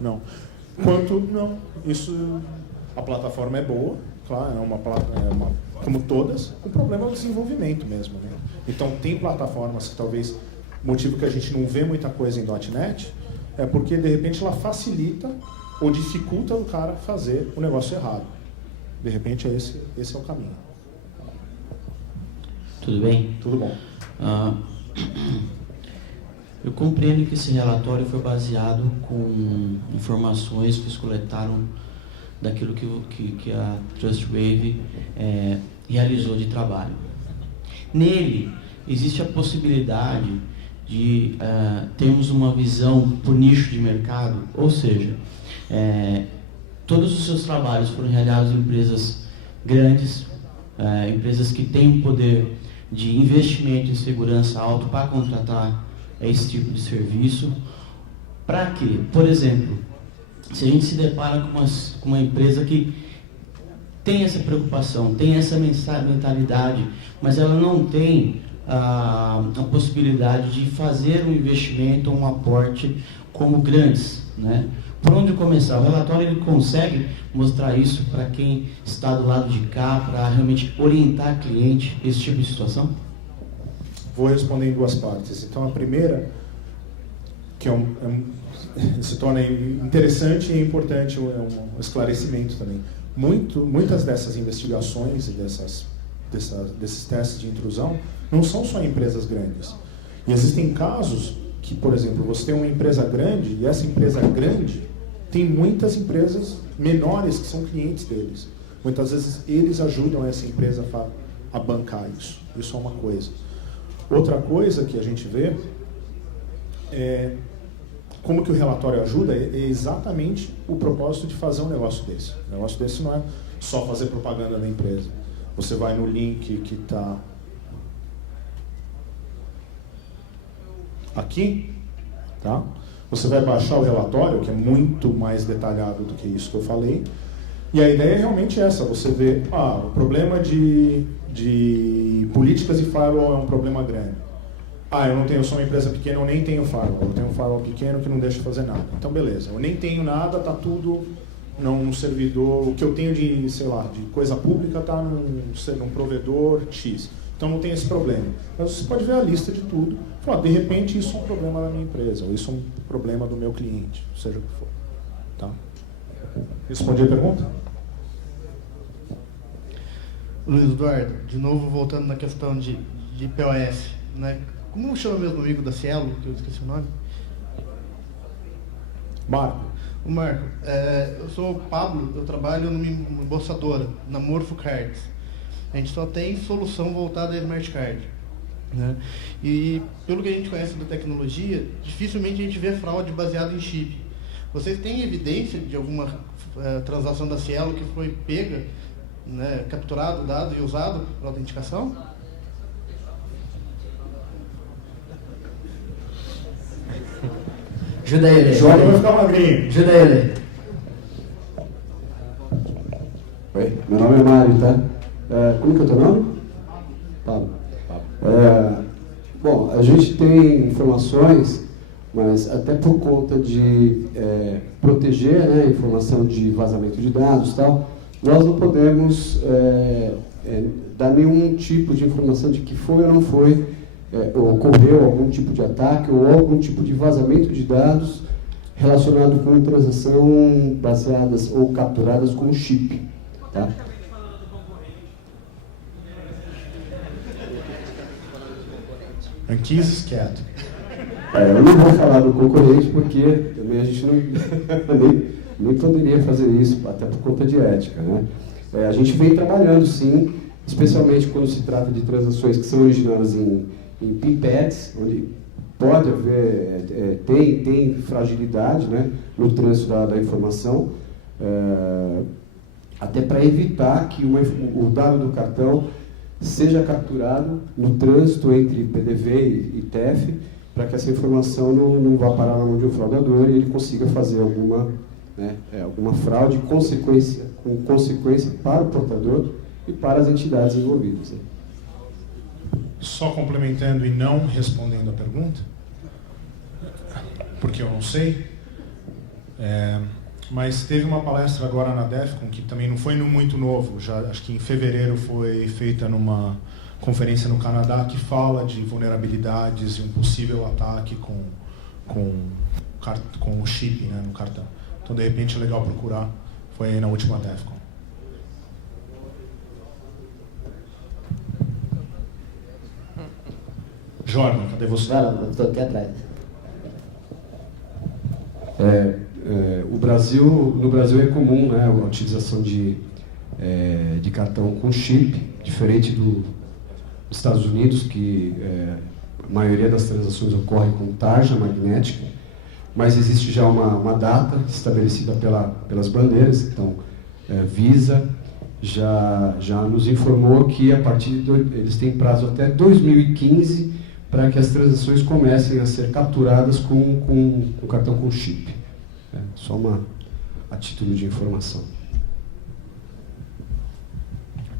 não. Isso, a plataforma é boa, claro, como todas, o problema é o desenvolvimento mesmo, né? Então tem plataformas que talvez, o motivo que a gente não vê muita coisa em .NET é porque de repente ela facilita ou dificulta o cara fazer o negócio errado. De repente esse é o caminho. Tudo bem? Tudo bom. Eu compreendo que esse relatório foi baseado com informações que eles coletaram daquilo que a Trustwave realizou de trabalho. Nele, existe a possibilidade de termos uma visão por nicho de mercado, ou seja, todos os seus trabalhos foram realizados em empresas grandes, empresas que têm um poder de investimento em segurança alto para contratar esse tipo de serviço. Para quê? Por exemplo, se a gente se depara com uma empresa que tem essa preocupação, tem essa mentalidade, mas ela não tem a possibilidade de fazer um investimento ou um aporte como grandes, né? Por onde começar? O relatório ele consegue mostrar isso para quem está do lado de cá, para realmente orientar cliente esse tipo de situação? Vou responder em duas partes. Então, a primeira, que se torna interessante e importante, é um esclarecimento também. Muitas dessas investigações e desses testes de intrusão não são só em empresas grandes. E existem casos que, por exemplo, você tem uma empresa grande e essa empresa grande tem muitas empresas menores que são clientes deles. Muitas vezes eles ajudam essa empresa a bancar isso. Isso é uma coisa. Outra coisa que a gente vê é como que o relatório ajuda é exatamente o propósito de fazer um negócio desse. Um negócio desse não é só fazer propaganda da empresa. Você vai no link que está aqui, tá? Você vai baixar o relatório, que é muito mais detalhado do que isso que eu falei. E a ideia é realmente essa, você vê, o problema de políticas e firewall é um problema grande. Eu sou uma empresa pequena, eu nem tenho firewall. Eu tenho um firewall pequeno que não deixa fazer nada. Então, beleza, eu nem tenho nada, está tudo num servidor. O que eu tenho de coisa pública está num provedor X. Então, não tem esse problema. Mas você pode ver a lista de tudo. Falar, de repente, isso é um problema da minha empresa, ou isso é um problema do meu cliente, seja o que for. Tá? Respondi a pergunta? Luiz Eduardo, de novo voltando na questão de POS, né? Como chama mesmo o amigo da Cielo, que eu esqueci o nome? Marco. O Marco, eu sou o Pablo, eu trabalho numa embolsadora, na Morpho Cards. A gente só tem solução voltada a Smart Card, né? E pelo que a gente conhece da tecnologia, dificilmente a gente vê fraude baseada em chip. Vocês têm evidência de alguma transação da Cielo que foi pega, né, capturado, dado e usado para autenticação? Ajuda ele. Jordan vai ficar magrinho. Ajuda ele. Oi, meu nome é Mário, tá? Como que é o teu nome? Pablo. Bom, a gente tem informações, mas até por conta de proteger, né, a informação de vazamento de dados e tal, nós não podemos dar nenhum tipo de informação de que foi ou não foi, ocorreu algum tipo de ataque ou algum tipo de vazamento de dados relacionado com transação baseadas ou capturadas com chip. Tá? Anquises quieto. Eu não vou falar do concorrente porque também a gente nem poderia fazer isso, até por conta de ética, né? A gente vem trabalhando, sim, especialmente quando se trata de transações que são originadas em PIN-pads, onde pode haver, tem fragilidade, né, no trânsito da informação, até para evitar que o dado do cartão seja capturado no trânsito entre PDV e TEF, para que essa informação não vá parar na mão de um fraudador e ele consiga fazer alguma fraude com consequência para o portador e para as entidades envolvidas. Né? Só complementando e não respondendo a pergunta, porque eu não sei, mas teve uma palestra agora na DEFCON, que também não foi muito novo, já acho que em fevereiro foi feita numa conferência no Canadá, que fala de vulnerabilidades e um possível ataque com o chip, né, no cartão. Então, de repente, é legal procurar. Foi aí na última DEFCON. Jordan, cadê você? Vai lá, eu estou aqui atrás. No Brasil é comum, né, a utilização de cartão com chip, diferente dos Estados Unidos, que a maioria das transações ocorre com tarja magnética, mas existe já uma data estabelecida pelas bandeiras. Então, Visa já nos informou que eles têm prazo até 2015 para que as transações comecem a ser capturadas com cartão com chip. Só a título de informação.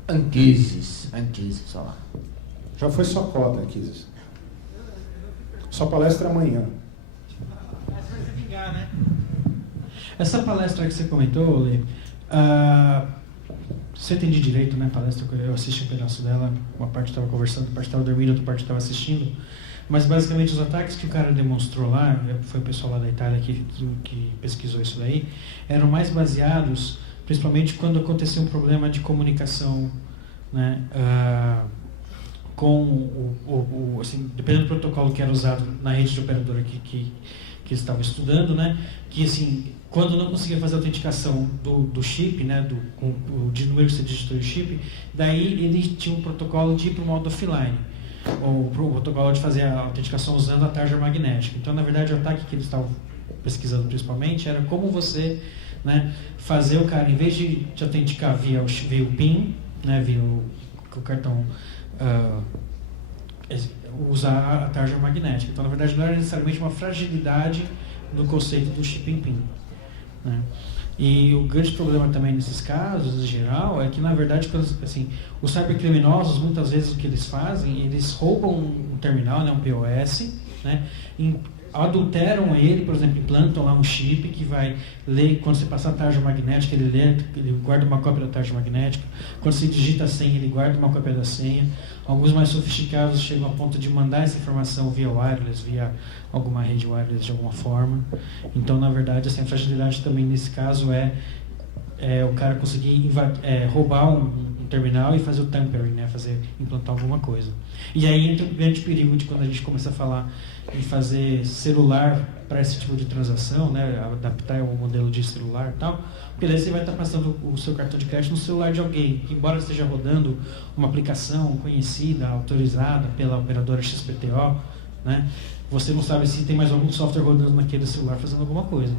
Anquises, só lá. Já foi sua cota, Anquises. Sua palestra amanhã. Essa vai se vingar, né? Essa palestra que você comentou, Lê, se eu entendi direito, né, palestra, eu assisti um pedaço dela, uma parte estava conversando, uma parte estava dormindo, outra parte estava assistindo, mas basicamente os ataques que o cara demonstrou lá, foi o pessoal lá da Itália que pesquisou isso daí, eram mais baseados, principalmente quando acontecia um problema de comunicação, né, com assim, dependendo do protocolo que era usado na rede de operadora que eles estavam estudando, né, que assim, quando não conseguia fazer a autenticação do chip, né, de número que você digitou o chip, daí ele tinha um protocolo de ir para o modo offline, ou o protocolo de fazer a autenticação usando a tarja magnética. Então, na verdade, o ataque que eles estavam pesquisando principalmente era como você, né, fazer o cara, em vez de te autenticar via o PIN, né, via o cartão, usar a tarja magnética. Então, na verdade, não era necessariamente uma fragilidade no conceito do chip em PIN. Né? E o grande problema também nesses casos, em geral, é que, na verdade, assim, os cybercriminosos, muitas vezes, o que eles fazem, eles roubam um terminal, né, um POS, né, adulteram ele, por exemplo, implantam lá um chip que vai ler, quando você passa a tarja magnética, ele guarda uma cópia da tarja magnética, quando você digita a senha, ele guarda uma cópia da senha. Alguns mais sofisticados chegam a ponto de mandar essa informação via wireless, via alguma rede wireless de alguma forma. Então, na verdade, assim, a fragilidade também nesse caso é o cara conseguir roubar um terminal e fazer o tampering, né, implantar alguma coisa. E aí entra o grande perigo de quando a gente começa a falar em fazer celular para esse tipo de transação, né, adaptar o modelo de celular e tal, porque daí você vai estar passando o seu cartão de crédito no celular de alguém, que embora esteja rodando uma aplicação conhecida, autorizada pela operadora XPTO, né, você não sabe se tem mais algum software rodando naquele celular fazendo alguma coisa.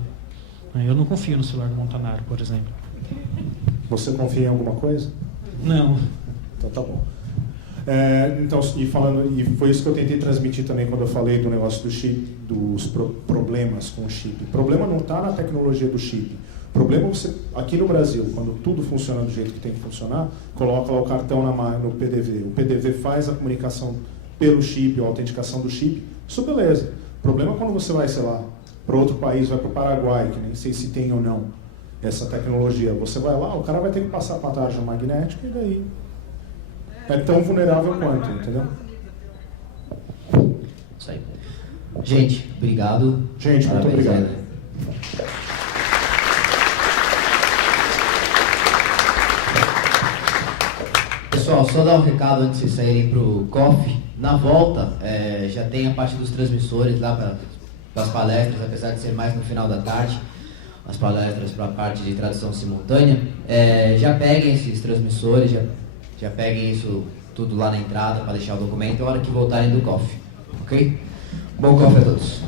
Eu não confio no celular do Montanaro, por exemplo. Você confia em alguma coisa? Não. Então tá bom. Então, e foi isso que eu tentei transmitir também quando eu falei do negócio do chip, dos problemas com o chip. O problema não está na tecnologia do chip. O problema é você, aqui no Brasil, quando tudo funciona do jeito que tem que funcionar, coloca lá o cartão no PDV. O PDV faz a comunicação pelo chip, a autenticação do chip. Isso beleza. O problema é quando você vai, sei lá, para outro país, vai para o Paraguai, que nem sei se tem ou não essa tecnologia. Você vai lá, o cara vai ter que passar para a tarja magnética e daí é tão vulnerável quanto, entendeu? Isso aí. Gente, obrigado. Gente, muito obrigado. Né? Pessoal, só dar um recado antes de vocês saírem para o coffee. Na volta, já tem a parte dos transmissores lá para as palestras, apesar de ser mais no final da tarde, as palestras para a parte de tradução simultânea. Já peguem esses transmissores, já peguem isso tudo lá na entrada para deixar o documento na hora que voltarem do coffee. Ok? Bom coffee a todos.